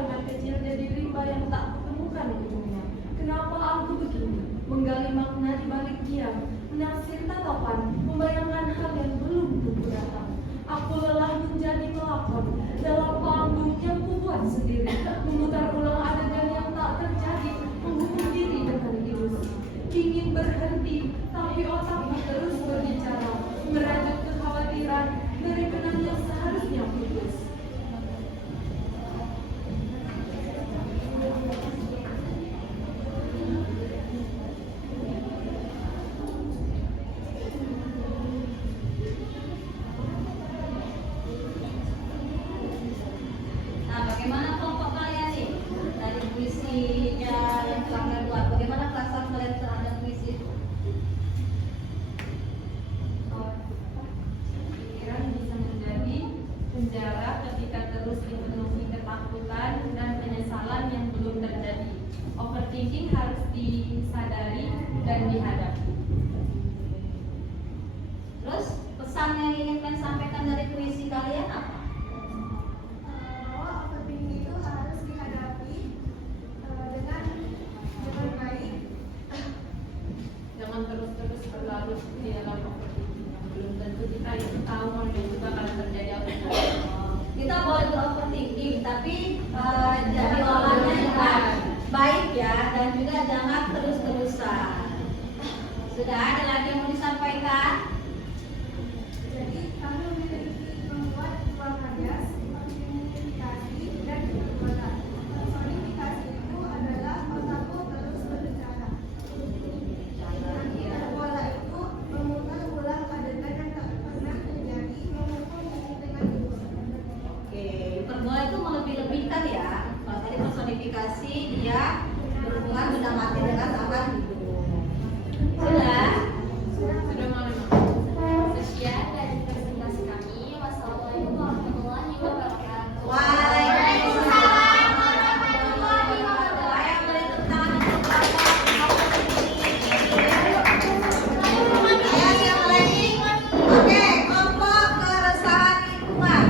kalimat kecil jadi rimba yang tak kutemukan ujungnya. Kenapa aku begini? Menggali makna di balik diam, menafsir tatapan, membayangkan hal yang belum tentu datang. Aku lelah menjadi pelakon dalam panggung yang kubuat sendiri, memutar ulang adegan yang tak terjadi, menghukum diri dengan ilusi. Ingin berhenti, tapi otakku terus berbicara, merajut kekhawatiran dari benang yang seharusnya putus. Nah, bagaimana kelompok kalian nih? Dari puisinya yang telah kalian buat, bagaimana perasaan kalian terhadap puisi itu? Pikiran bisa menjadi penjara ketika terus dipenuhi ketakutan dan penyesalan yang belum terjadi. Overthinking harus disadari dan dihadapi. Terus pesan yang ingin kalian sampaikan dari puisi kalian apa? Bahwa overthinking itu harus dihadapi dengan baik. Jangan terus-terus berlarut di dalam overthinking yang belum tentu kita itu tahu mana yang juga akan terjadi overthinking. Kita boleh beroverthinking, tapi jadi orangnya yang baik ya, dan juga jangan terus-terusan. Sudah ada lagi yang mau disampaikan? Jadi kami memiliki membuat dua karya personifikasi dan perbuatan. Personifikasi itu adalah otakku terus berbicara. Pola itu memutar ulang adegan yang tak pernah terjadi, menghukum diri dengan ilmu. Oke, hiperbola itu melebih-lebihkan ya. Kalau tadi personifikasi dia berhubungan benda mati dengan akan hidup. Sudah? Sudah malam. Sekian dari presentasi kami. Wassalamualaikum warahmatullahi wabarakatuh. Waalaikumsalam warahmatullahi wabarakatuh. Ayo boleh tepuk tangan untuk Bapak. Ayo siapa lagi? Oke, kelompok keresahan lingkungan.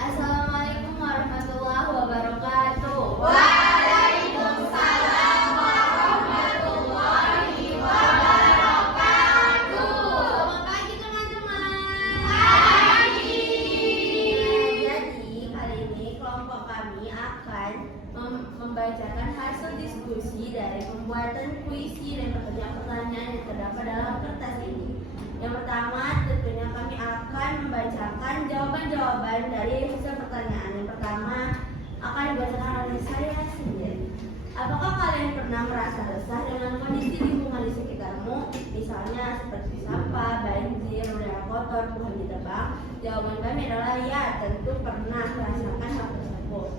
Assalamualaikum warahmatullahi wabarakatuh. Waalaikumsalam warahmatullahi wabarakatuh. Selamat pagi teman-teman. Pagi. Jadi kali ini kelompok kami akan membacakan hasil diskusi dari pembuatan puisi dan pertanyaan-pertanyaan yang terdapat dalam kertas ini. Yang pertama tentunya kami akan membacakan jawaban-jawaban dari hasil pertanyaan. Yang pertama akan dibacakan oleh saya sendiri. Apakah kalian pernah merasa resah dengan kondisi lingkungan di sekitarmu? Misalnya seperti sampah, banjir, udara kotor, pohon ditebang. Jawaban kami adalah ya, tentu pernah merasakan hal tersebut.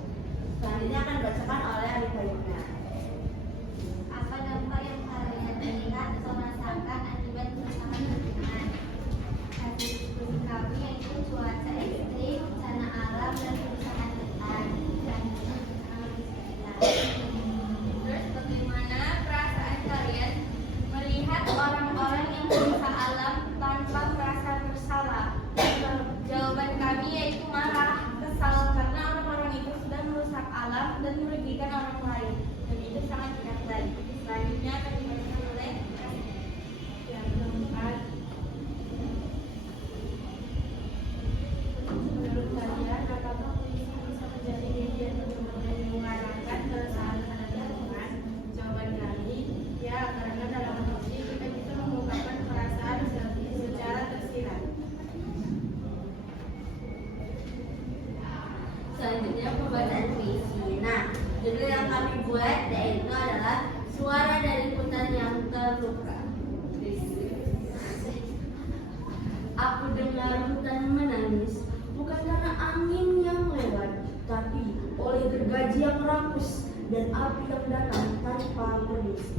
Selanjutnya akan dibacakan oleh Alifah Yumna. Apa dampak yang kalian lihat atau rasakan akibat kerusakan lingkungan? Hasil diskusi kami yaitu cuaca ekstrim, bencana alam, dan kerusakan hutan. Dan Terus bagaimana perasaan kalian melihat orang-orang yang merusak alam tanpa merasa bersalah? Jawaban kami yaitu marah, kesal karena orang-orang itu sudah merusak alam dan merugikan orang lain. Dan itu sangat tidak baik. Selanjutnya akan dibacakan oleh yang keempat. Menurut kalian, apakah puisi bisa menjadi media untuk menyuarakan keresahan terhadap lingkungan? Jawaban kami, ya, karena dalam puisi kita bisa mengungkapkan perasaan secara tersirat. Selanjutnya pembacaan puisi. Nah, judul yang kami buat yaitu adalah Suara dari Hutan yang Terluka. Aku dengar hutan menangis, bukan karena angin yang lewat, tapi oleh gergaji yang rakus dan api yang datang tanpa permisi.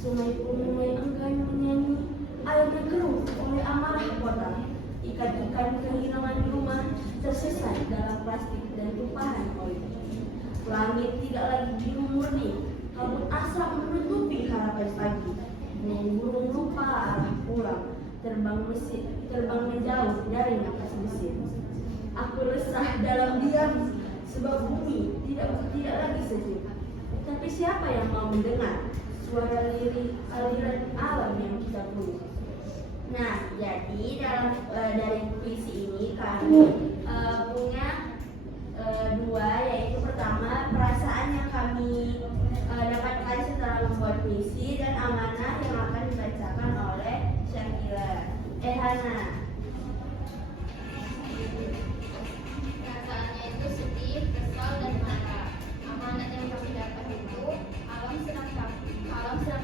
Sungai pun mulai enggan menyanyi, airnya keruh oleh amarah kota. Ikan-ikan kehilangan rumah tersesat dalam plastik dan tumpahan oil. Langit tidak lagi biru murni, kabut asap menutupi harapan pagi. Burung lupa arah pulang, terbang menjauh dari napas mesin. Aku resah dalam diam, sebab bumi tidak lagi sejuk. Tapi siapa yang mau mendengar suara lirik aliran alam yang kita punya? Nah, jadi dari puisi ini kami punya dua, yaitu pertama perasaan yang kami dapatkan setelah membuat puisi dan amanah yang akan dibacakan oleh Syakira. Hana. Perasaannya itu sedih, kesal, dan marah. Amanat yang kami dapat itu alam sedang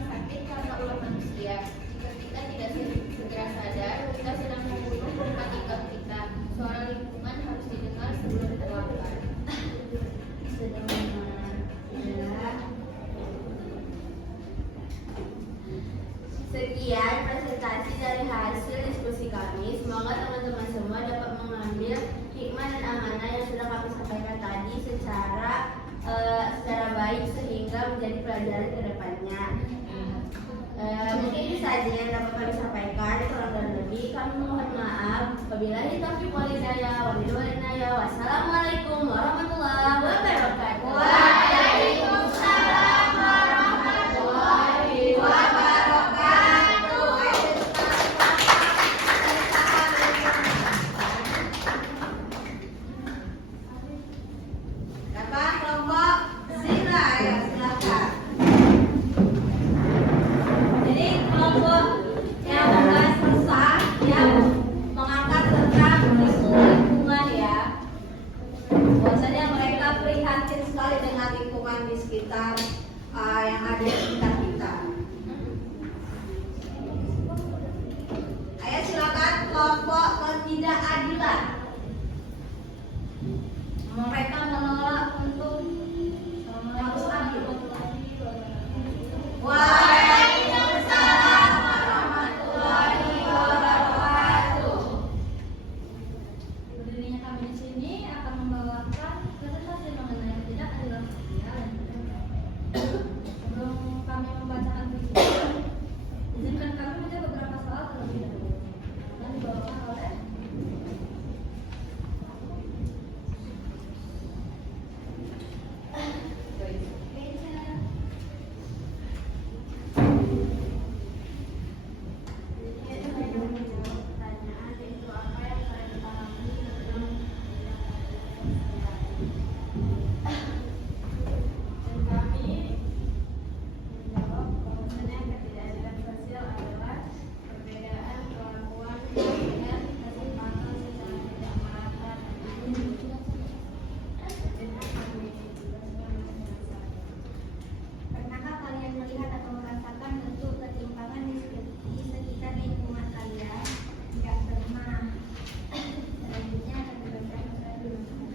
sakit karena ulah manusia. Jika kita tidak segera sadar, kita sedang membunuh tempat tinggal kita. Suara lingkungan harus didengar sebelum terlambat. Sekian presentasi dari hasil diskusi kami. Semoga teman-teman semua dapat mengambil hikmah dan amanah yang sudah kami sampaikan tadi secara baik sehingga menjadi pelajaran ke depannya. Mungkin ini saja yang dapat kami sampaikan. Kurang dan lebih kami mohon maaf. Wabillahi taufiq wal hidayah. Wassalamualaikum warahmatullahi wabarakatuh. Waalaikumsalam warahmatullahi wabarakatuh. Dapat kelompok Zila, ya silakan. Jadi kelompok yang membahas pesan yang mengangkat tentang isu lingkungan ya. Bahwasanya mereka prihatin sekali dengan lingkungan di sekitar yang ada di sekitar kita. Ayo silakan kelompok ketidakadilan. Mereka menolak untuk harus adil. Waalaikumsalam warahmatullahi wabarakatuh. Berdirinya kami di sini akan membawakan presentasi mengenai ketidakadilan sosial. Sebelum kami membacakan puisi, izinkan kami menjawab beberapa soal terlebih dahulu. Dan dibawakan oleh Pertanyaan itu apa yang kalian pahami tentang dan kami menjawab bahwasanya ketidakadilan sosial adalah perbedaan perlakuan dan kesempatan secara tidak merata. Pernahkah kalian melihat atau merasakan bentuk ketimpangan di sekitar lingkungan kalian? Tidak pernah. Selanjutnya akan dibacakan dulu.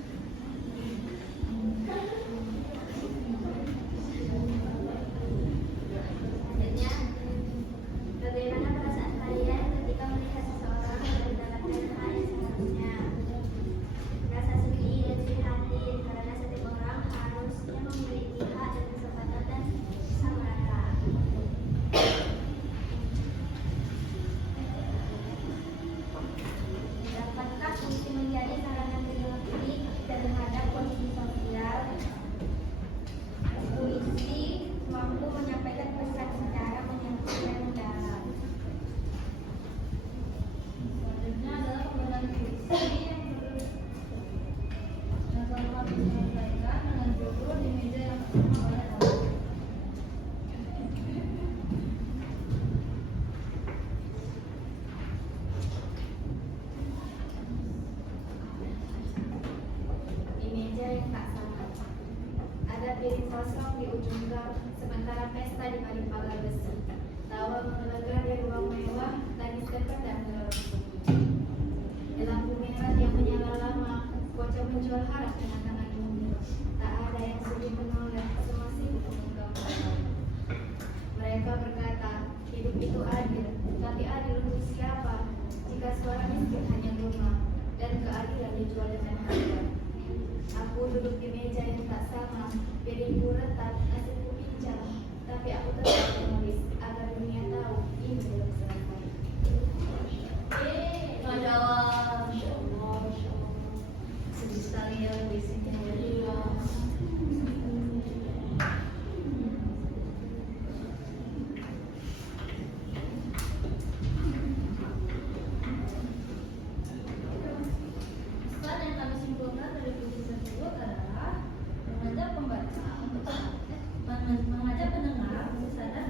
Selanjutnya, bagaimana perasaan kalian ketika melihat seseorang yang mendapatkan hal yang seharusnya? Rasa sedih dan prihatin karena setiap orang harusnya memiliki hak dan kesempatan dan sama rata. Dapatkah puisi menjadi sarana diagnostik terhadap kondisi sosial? Puisi mampu menyampaikan pesan secara menyentuh dan mendalam. Selanjutnya adalah pembacaan puisi yang telah kami sampaikan dengan judul di meja yang pertama oleh Ella. Di meja yang tak sama, ada piring kosong di ujung gang, sementara pesta di paling pagar besi. Tawa menggelegar di ruang mewah, tangis dekat dan terlalu. Lampu merah yang menyala lama, bocah menjual harap dengan tangan mungil. Tak ada yang sudi menoleh, semua sibuk menunggang. Mereka berkata, hidup itu adil, tapi adil untuk siapa? Jika suara miskin hanya dijual dengan harga. Aku duduk di meja yang tak sama, piringku retak, nasiku pincang, tapi aku tetap menulis agar dunia tahu ini belum selesai. Masya Allah. Masya Allah, Masya Allah. Sedih sekali ya puisinya. Pesan yang kami simpulkan dari puisi tersebut adalah mengajak pendengar untuk sadar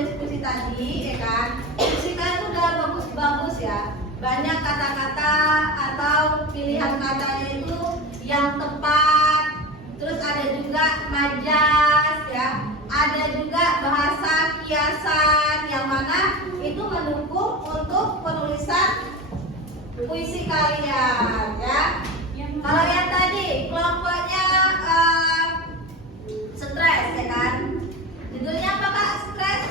menulis puisi tadi, ya kan? Puisi kalian tuh udah bagus-bagus ya. Banyak kata-kata atau pilihan katanya itu yang tepat. Terus ada juga majas ya. Ada juga bahasa kiasan yang mana itu mendukung untuk penulisan puisi kalian ya. Kalau yang tadi kelompoknya stres ya kan. Judulnya apa Kak? Stres?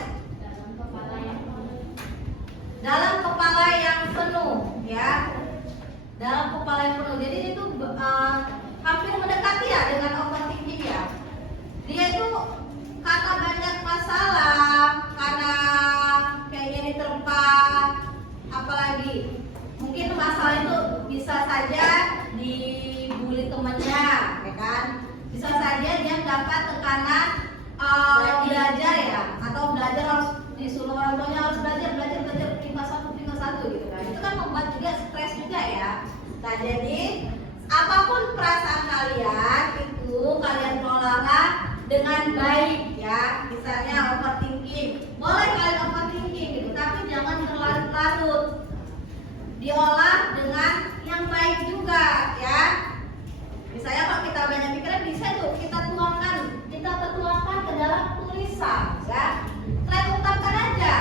Dalam kepala yang penuh ya. Dalam kepala yang penuh. Jadi itu hampir mendekati ya dengan overthinking ya. Dia itu karena banyak masalah, karena kayaknya diterpa, apalagi mungkin masalah itu bisa saja dibully temannya, ya kan? Bisa saja dia dapat tekanan belajar ya, atau belajar harus disuruh orang tuanya harus belajar tingkat satu gitu kan? Itu kan membuat juga stres juga ya. Nah jadi apapun perasaan kalian itu kalian kelola dengan baik ya. Misalnya overthinking, boleh kalian overthinking gitu, tapi jangan berlarut-larut. Diolah dengan yang baik juga ya. Misalnya kalau kita banyak pikiran bisa tuh kita tuangkan ke dalam tulisan ya. Kalian ungkapkan aja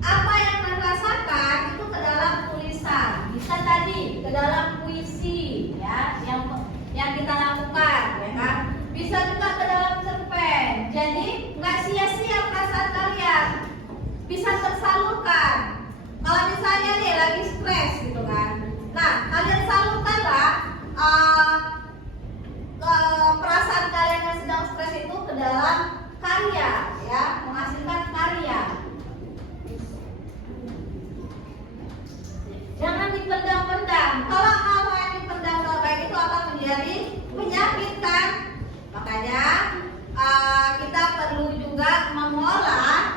apa yang kalian rasakan itu ke dalam tulisan. Bisa tadi ke dalam puisi ya yang kita lakukan ya kan. Bisa juga ke dalam cerpen. Jadi nggak sia-sia perasaan kalian, bisa tersalurkan. Kalau misalnya nih lagi stres gitu kan, nah kalian salurkanlah perasaan kalian yang sedang stres itu ke dalam karya ya, menghasilkan karya. Jangan dipendam-pendam. Kalau hal yang dipendam baik itu akan menjadi penyakit kan. Makanya kita perlu juga mengolah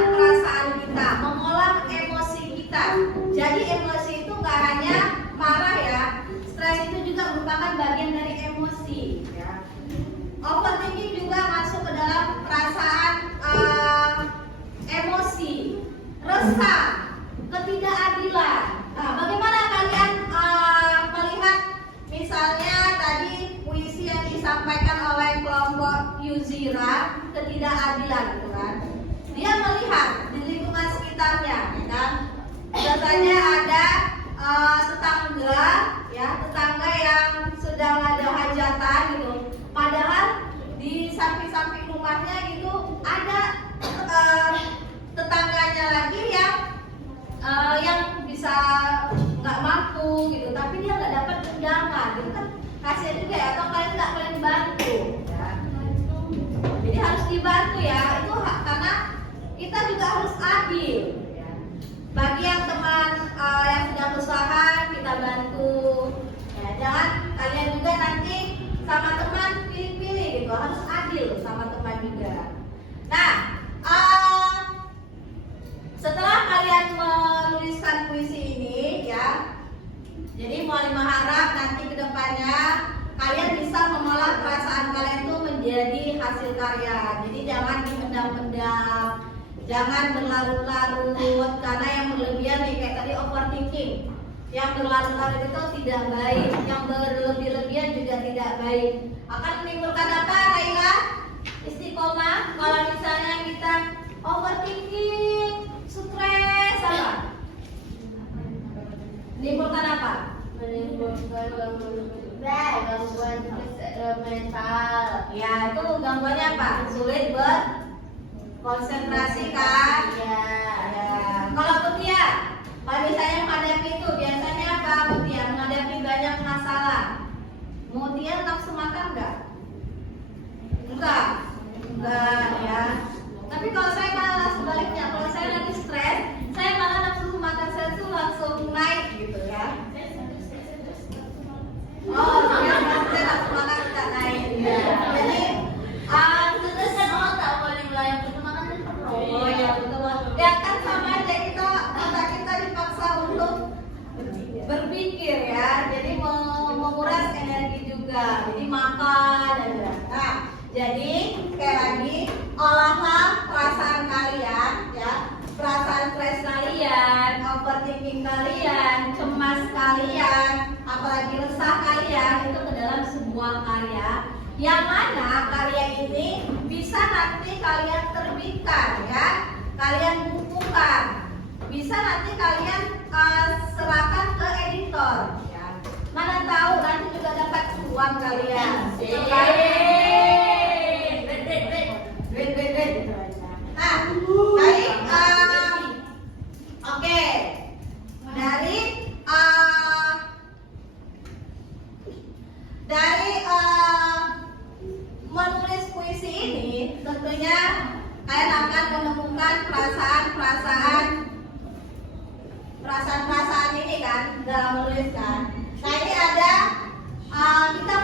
perasaan kita, mengolah emosi kita. Jadi emosi itu gak hanya marah ya, stres itu juga merupakan bagian dari emosi ya. Overthinking juga masuk ke dalam perasaan emosi, resah, ketidakadilan. Nah, bagaimana kalian melihat misalnya tadi puisi yang disampaikan oleh kelompok Yuzira, ketidakadilan gitu kan? Dia melihat di lingkungan sekitarnya, ya kan? Biasanya ada tetangga yang sedang ada hajatan gitu. Padahal di samping-samping rumahnya gitu ada tetangganya lagi yang bisa nggak mampu gitu, tapi dia nggak dapat undangan, gitu kan kasihan juga ya. Atau kalian bantu ya. Jadi harus dibantu ya, itu karena kita juga harus adil ya. Bagi yang teman yang sedang usaha kita bantu ya. Jangan kalian juga nanti sama teman pilih-pilih gitu, harus adil sama teman juga. Nah setelah kalian menuliskan puisi ini ya, jadi Mualimah harap nanti kedepannya kalian bisa mengolah perasaan kalian itu menjadi hasil karya. Jadi jangan dipendam-pendam, jangan berlarut-larut, karena yang berlebihan nih kayak tadi overthinking, yang berlarut-larut itu tidak baik, yang berlebih-lebihan juga tidak baik. Akan menimbulkan apa, Raila? Istiqomah. Kalau misalnya kita overthinking, stres, apa? Menimbulkan apa? Menimbulkan gangguan mental. Ya, itu gangguannya apa? Sulit berkonsentrasi kan? Ya. Kalau Mutia, kalau misalnya menghadapi itu biasanya apa Mutia? Menghadapi banyak masalah. Mutia nafsu makan enggak? Enggak ya. Tapi kalau saya malah sebaliknya, kalau saya lagi stres, saya malah nafsu makan saya tuh langsung naik gitu ya. Oh, ya, saya nafsu makan tidak naik. Ya. Jadi, Terus kan orang tak boleh melayang untuk makan dan perut. oh ya betul. Ya kan sama aja kita dipaksa untuk berpikir ya. Jadi menguras energi juga. Jadi makan aja. Nah, jadi sekali lagi olahlah perasaan kalian sebuah karya yang mana karya ini bisa nanti kalian terbitkan ya, kalian bukukan, bisa nanti kalian serahkan ke editor ya. Mana tahu nanti juga dapat uang kalian. Nah, baik, oke. Dari menulis puisi ini tentunya kalian akan menemukan perasaan ini kan dalam menuliskan. Nah ini ada kita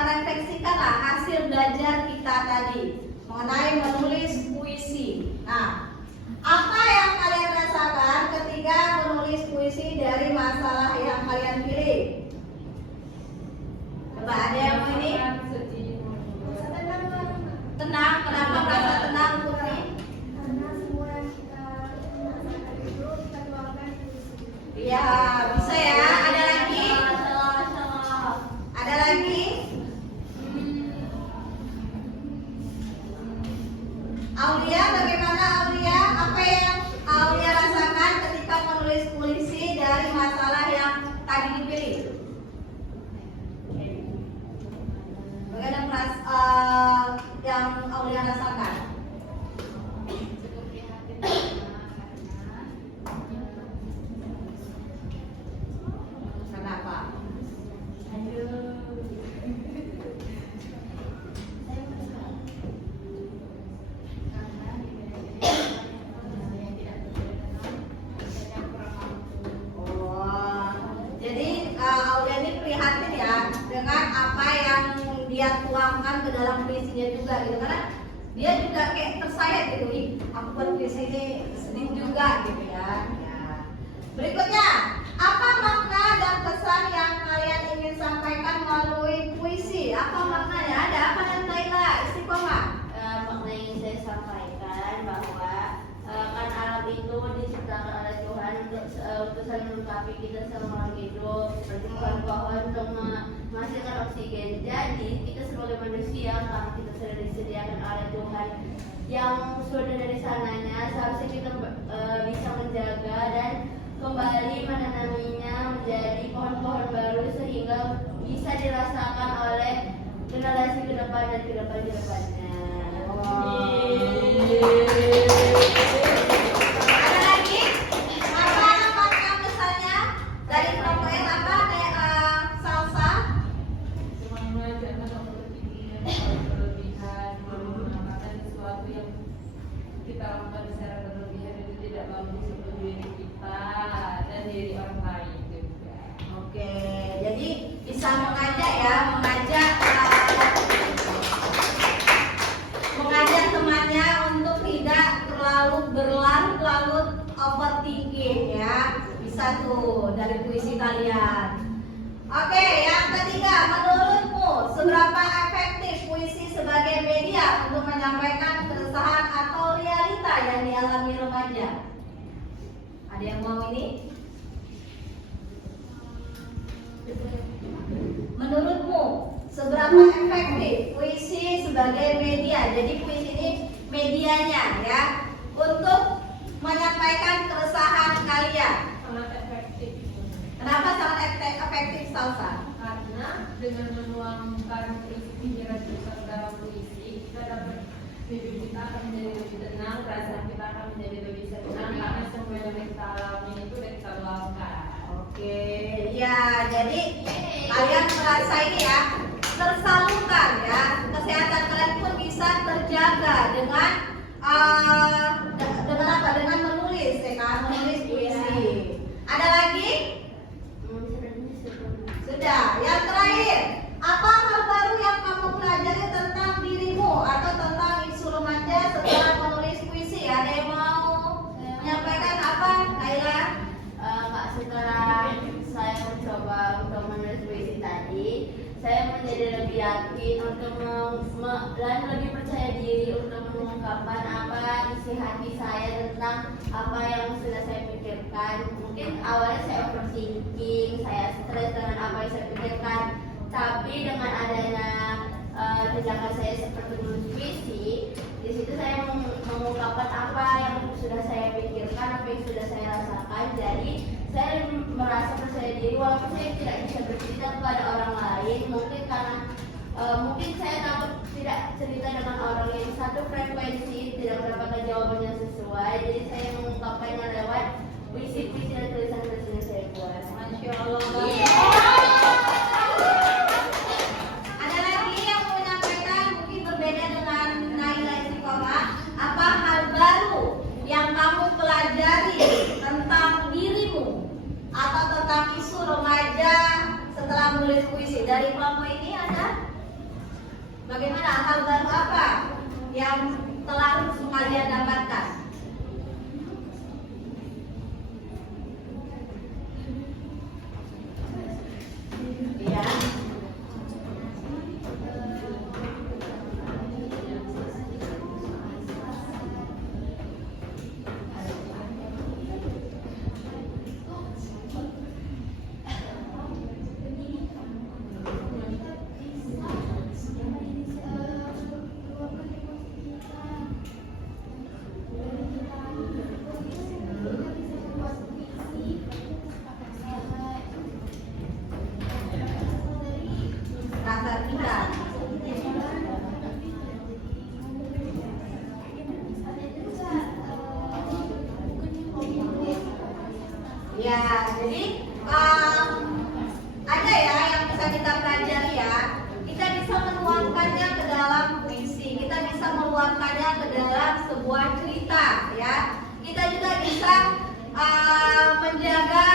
refleksikanlah hasil belajar kita tadi mengenai menulis puisi. Nah, apa yang kalian rasakan ketika menulis puisi dari masalah yang kalian pilih? Coba ada yang mau ini? Tenang, kenapa merasa tenang Putri? Karena semua yang kita rasakan itu kita tuangkan di puisi. Iya, bisa ya. Ada lagi? Ada lagi? Aulia, bagaimana Aulia? Apa yang Aulia rasakan ketika menulis puisi dari masalah yang tadi dipilih? Bagaimana yang Aulia rasakan? Cukup prihatin Kenapa? Oh, jadi Aulia ini prihatin ya dengan apa yang dia tuangkan ke dalam puisinya juga gitu, karena dia juga kayak tersayat gitu, ih aku buat puisi ini sedih juga gitu ya. Berikutnya, apa makna dan pesan yang kalian ingin sampaikan melalui puisi? Apa maknanya? Ada apa dan Laila? Istiqomah. Makna yang ingin saya sampaikan bahwa kan alam itu diciptakan oleh Tuhan untuk saling melengkapi kita selama hidup, seperti pohon-pohon untuk menghasilkan oksigen. Jadi kita sebagai manusia karena kita sudah disediakan oleh Tuhan yang sudah dari sananya, seharusnya kita bisa menjaga dan kembali menanaminya menjadi pohon-pohon baru sehingga bisa dirasakan oleh generasi ke depan dan ke depannya. Ada lagi? Apa makna pesannya dari kelompok yang apa? Salsa? cuma mengajarkan overthinking berlebihan, menggunakan sesuatu yang kita lakukan secara berlebihan itu tidak bagus untuk diri kita dan diri orang lain juga. Oke, jadi bisa mengajak ya, mengajak temannya untuk tidak terlalu berlarut-larut overthinking ya. Bisa tuh dari puisi kalian. Oke, yang ketiga, menurutmu seberapa efektif puisi sebagai media untuk menyampaikan keresahan atau realita yang dialami remaja? Ada yang mau ini? Menurutmu seberapa efektif puisi sebagai media? Jadi puisi ini medianya ya untuk menyampaikan keresahan kalian. Sangat efektif. Kenapa sangat efektif Salsa? Karena dengan menuangkan pikiran kita ke dalam puisi, kita dapat hidup kita akan menjadi lebih tenang, perasaan kita akan menjadi lebih tenang karena semua yang kita alami itu sudah kita luapkan. Oke, ya jadi kalian merasa ini ya tersalurkan ya, kesehatan kalian pun bisa terjaga dengan apa? Dengan menulis ya kan, menulis puisi. Ada lagi? Sudah. Yang terakhir, apa hal baru yang kamu pelajari tentang dirimu atau tentang isu remaja setelah menulis puisi? Ada yang mau menyampaikan apa, Naila? Kak, setelah saya mencoba untuk menulis puisi tadi, saya menjadi lebih yakin untuk dan lebih percaya diri untuk mengungkapkan apa isi hati saya tentang apa yang sudah saya pikirkan. Mungkin awalnya saya overthinking, saya stres dengan apa yang saya pikirkan. Tapi dengan adanya tindakan saya seperti menulis puisi, di situ saya mengungkapkan apa yang sudah saya pikirkan, apa yang sudah saya rasakan. Jadi saya merasa percaya diri walaupun saya tidak bisa bercerita kepada orang lain, mungkin karena mungkin saya takut tidak cerita dengan orang yang satu frekuensi, tidak mendapatkan jawaban yang sesuai. Jadi saya mengungkapkannya lewat puisi-puisi dan tulisan-tulisan yang saya buat. Masya Allah. Ada lagi yang mau menyampaikan mungkin berbeda dengan Naila Istiqomah. Apa hal baru yang kamu pelajari tentang dirimu atau tentang isu remaja setelah menulis puisi? Dari kelompok ini ada? Bagaimana hal baru apa yang telah kalian dapatkan? Ya. Rasa kita. Ya, jadi ada ya yang bisa kita pelajari ya. Kita bisa menuangkannya ke dalam puisi, kita bisa meluapkannya ke dalam sebuah cerita ya. Kita juga bisa menjaga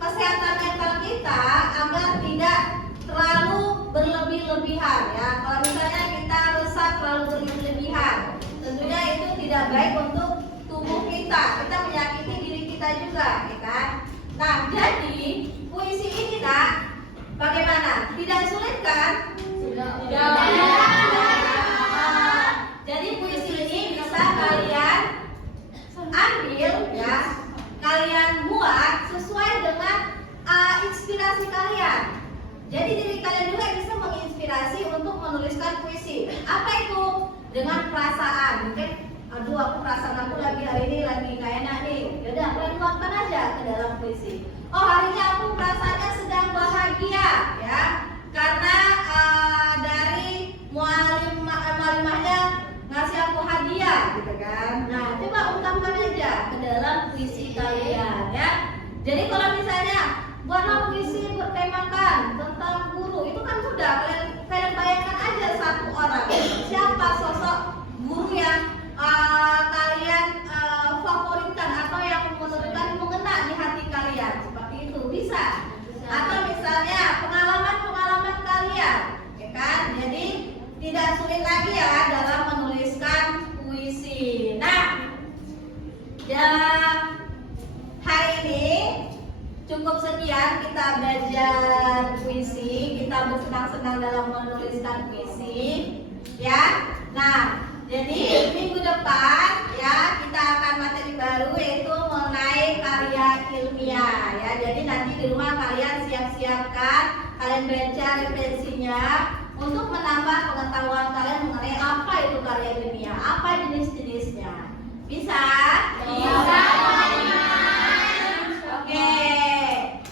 kesehatan mental kita agar tidak terlalu berlebih-lebihan ya. Kalau misalnya kita rusak terlalu berlebih-lebihan, tentunya itu tidak baik untuk tubuh kita. Kita menyakiti diri kita juga, ya kan? Nah, jadi puisi ini nak, bagaimana? Tidak sulit kan? Tidak. Jadi puisi ini bisa kalian ambil ya, kalian buat sesuai dengan inspirasi kalian. Jadi diri kalian juga bisa menginspirasi untuk menuliskan puisi. Apa itu? Dengan perasaan. Mungkin, aduh aku perasaan aku lagi hari ini lagi gak enak nih. Yaudah, kalian luapkan aja ke dalam puisi. Oh, hari ini aku perasaannya sedang bahagia ya, karena dari mualimahnya ngasih aku hadiah gitu kan. Nah, coba ungkapkan aja ke dalam puisi kalian ya. Jadi kalau misalnya buatlah puisi bertemakan tentang guru, itu kan sudah kalian bayangkan aja satu orang, siapa sosok guru yang kalian favoritkan atau yang menurut kalian mengena di hati kalian, seperti itu bisa. Atau misalnya pengalaman kalian, ya kan? Jadi tidak sulit lagi ya dalam menuliskan puisi. Nah, hari ini cukup sekian kita belajar puisi, kita bersenang-senang dalam menuliskan puisi, ya. Nah, jadi minggu depan ya kita akan materi baru yaitu mengenai karya ilmiah, ya. Jadi nanti di rumah kalian siap-siapkan, kalian baca referensinya untuk menambah pengetahuan kalian mengenai apa itu karya ilmiah, apa jenis-jenisnya. Bisa? Bisa. Oke.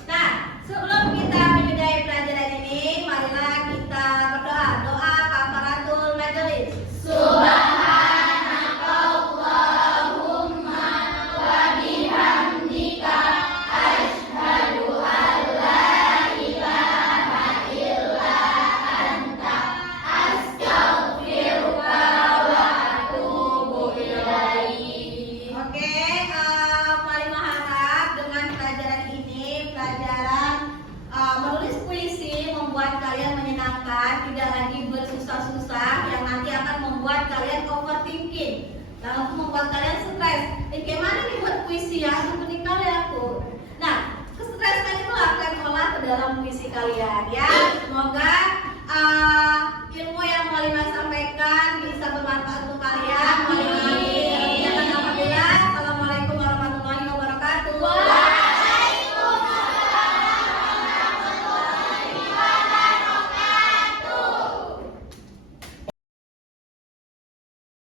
Nah, sebelum kita menyudahi pelajaran ini, marilah kita berdoa. Doa kafaratul majelis. Subhanakallahumma wa bihamdika asyhadu an la ilaha illa anta astaghfiruka wa atubu ilaik. Oke, paling harap dengan pelajaran ini, pelajaran menulis puisi membuat kalian menyenangkan, tidak lagi bersusah-susah yang nanti akan membuat kalian overthinking dan untuk membuat kalian stres. Gimana nih buat puisi ya? Seperti kalian aku. Nah, kestresan itu akan olah ke dalam puisi kalian ya.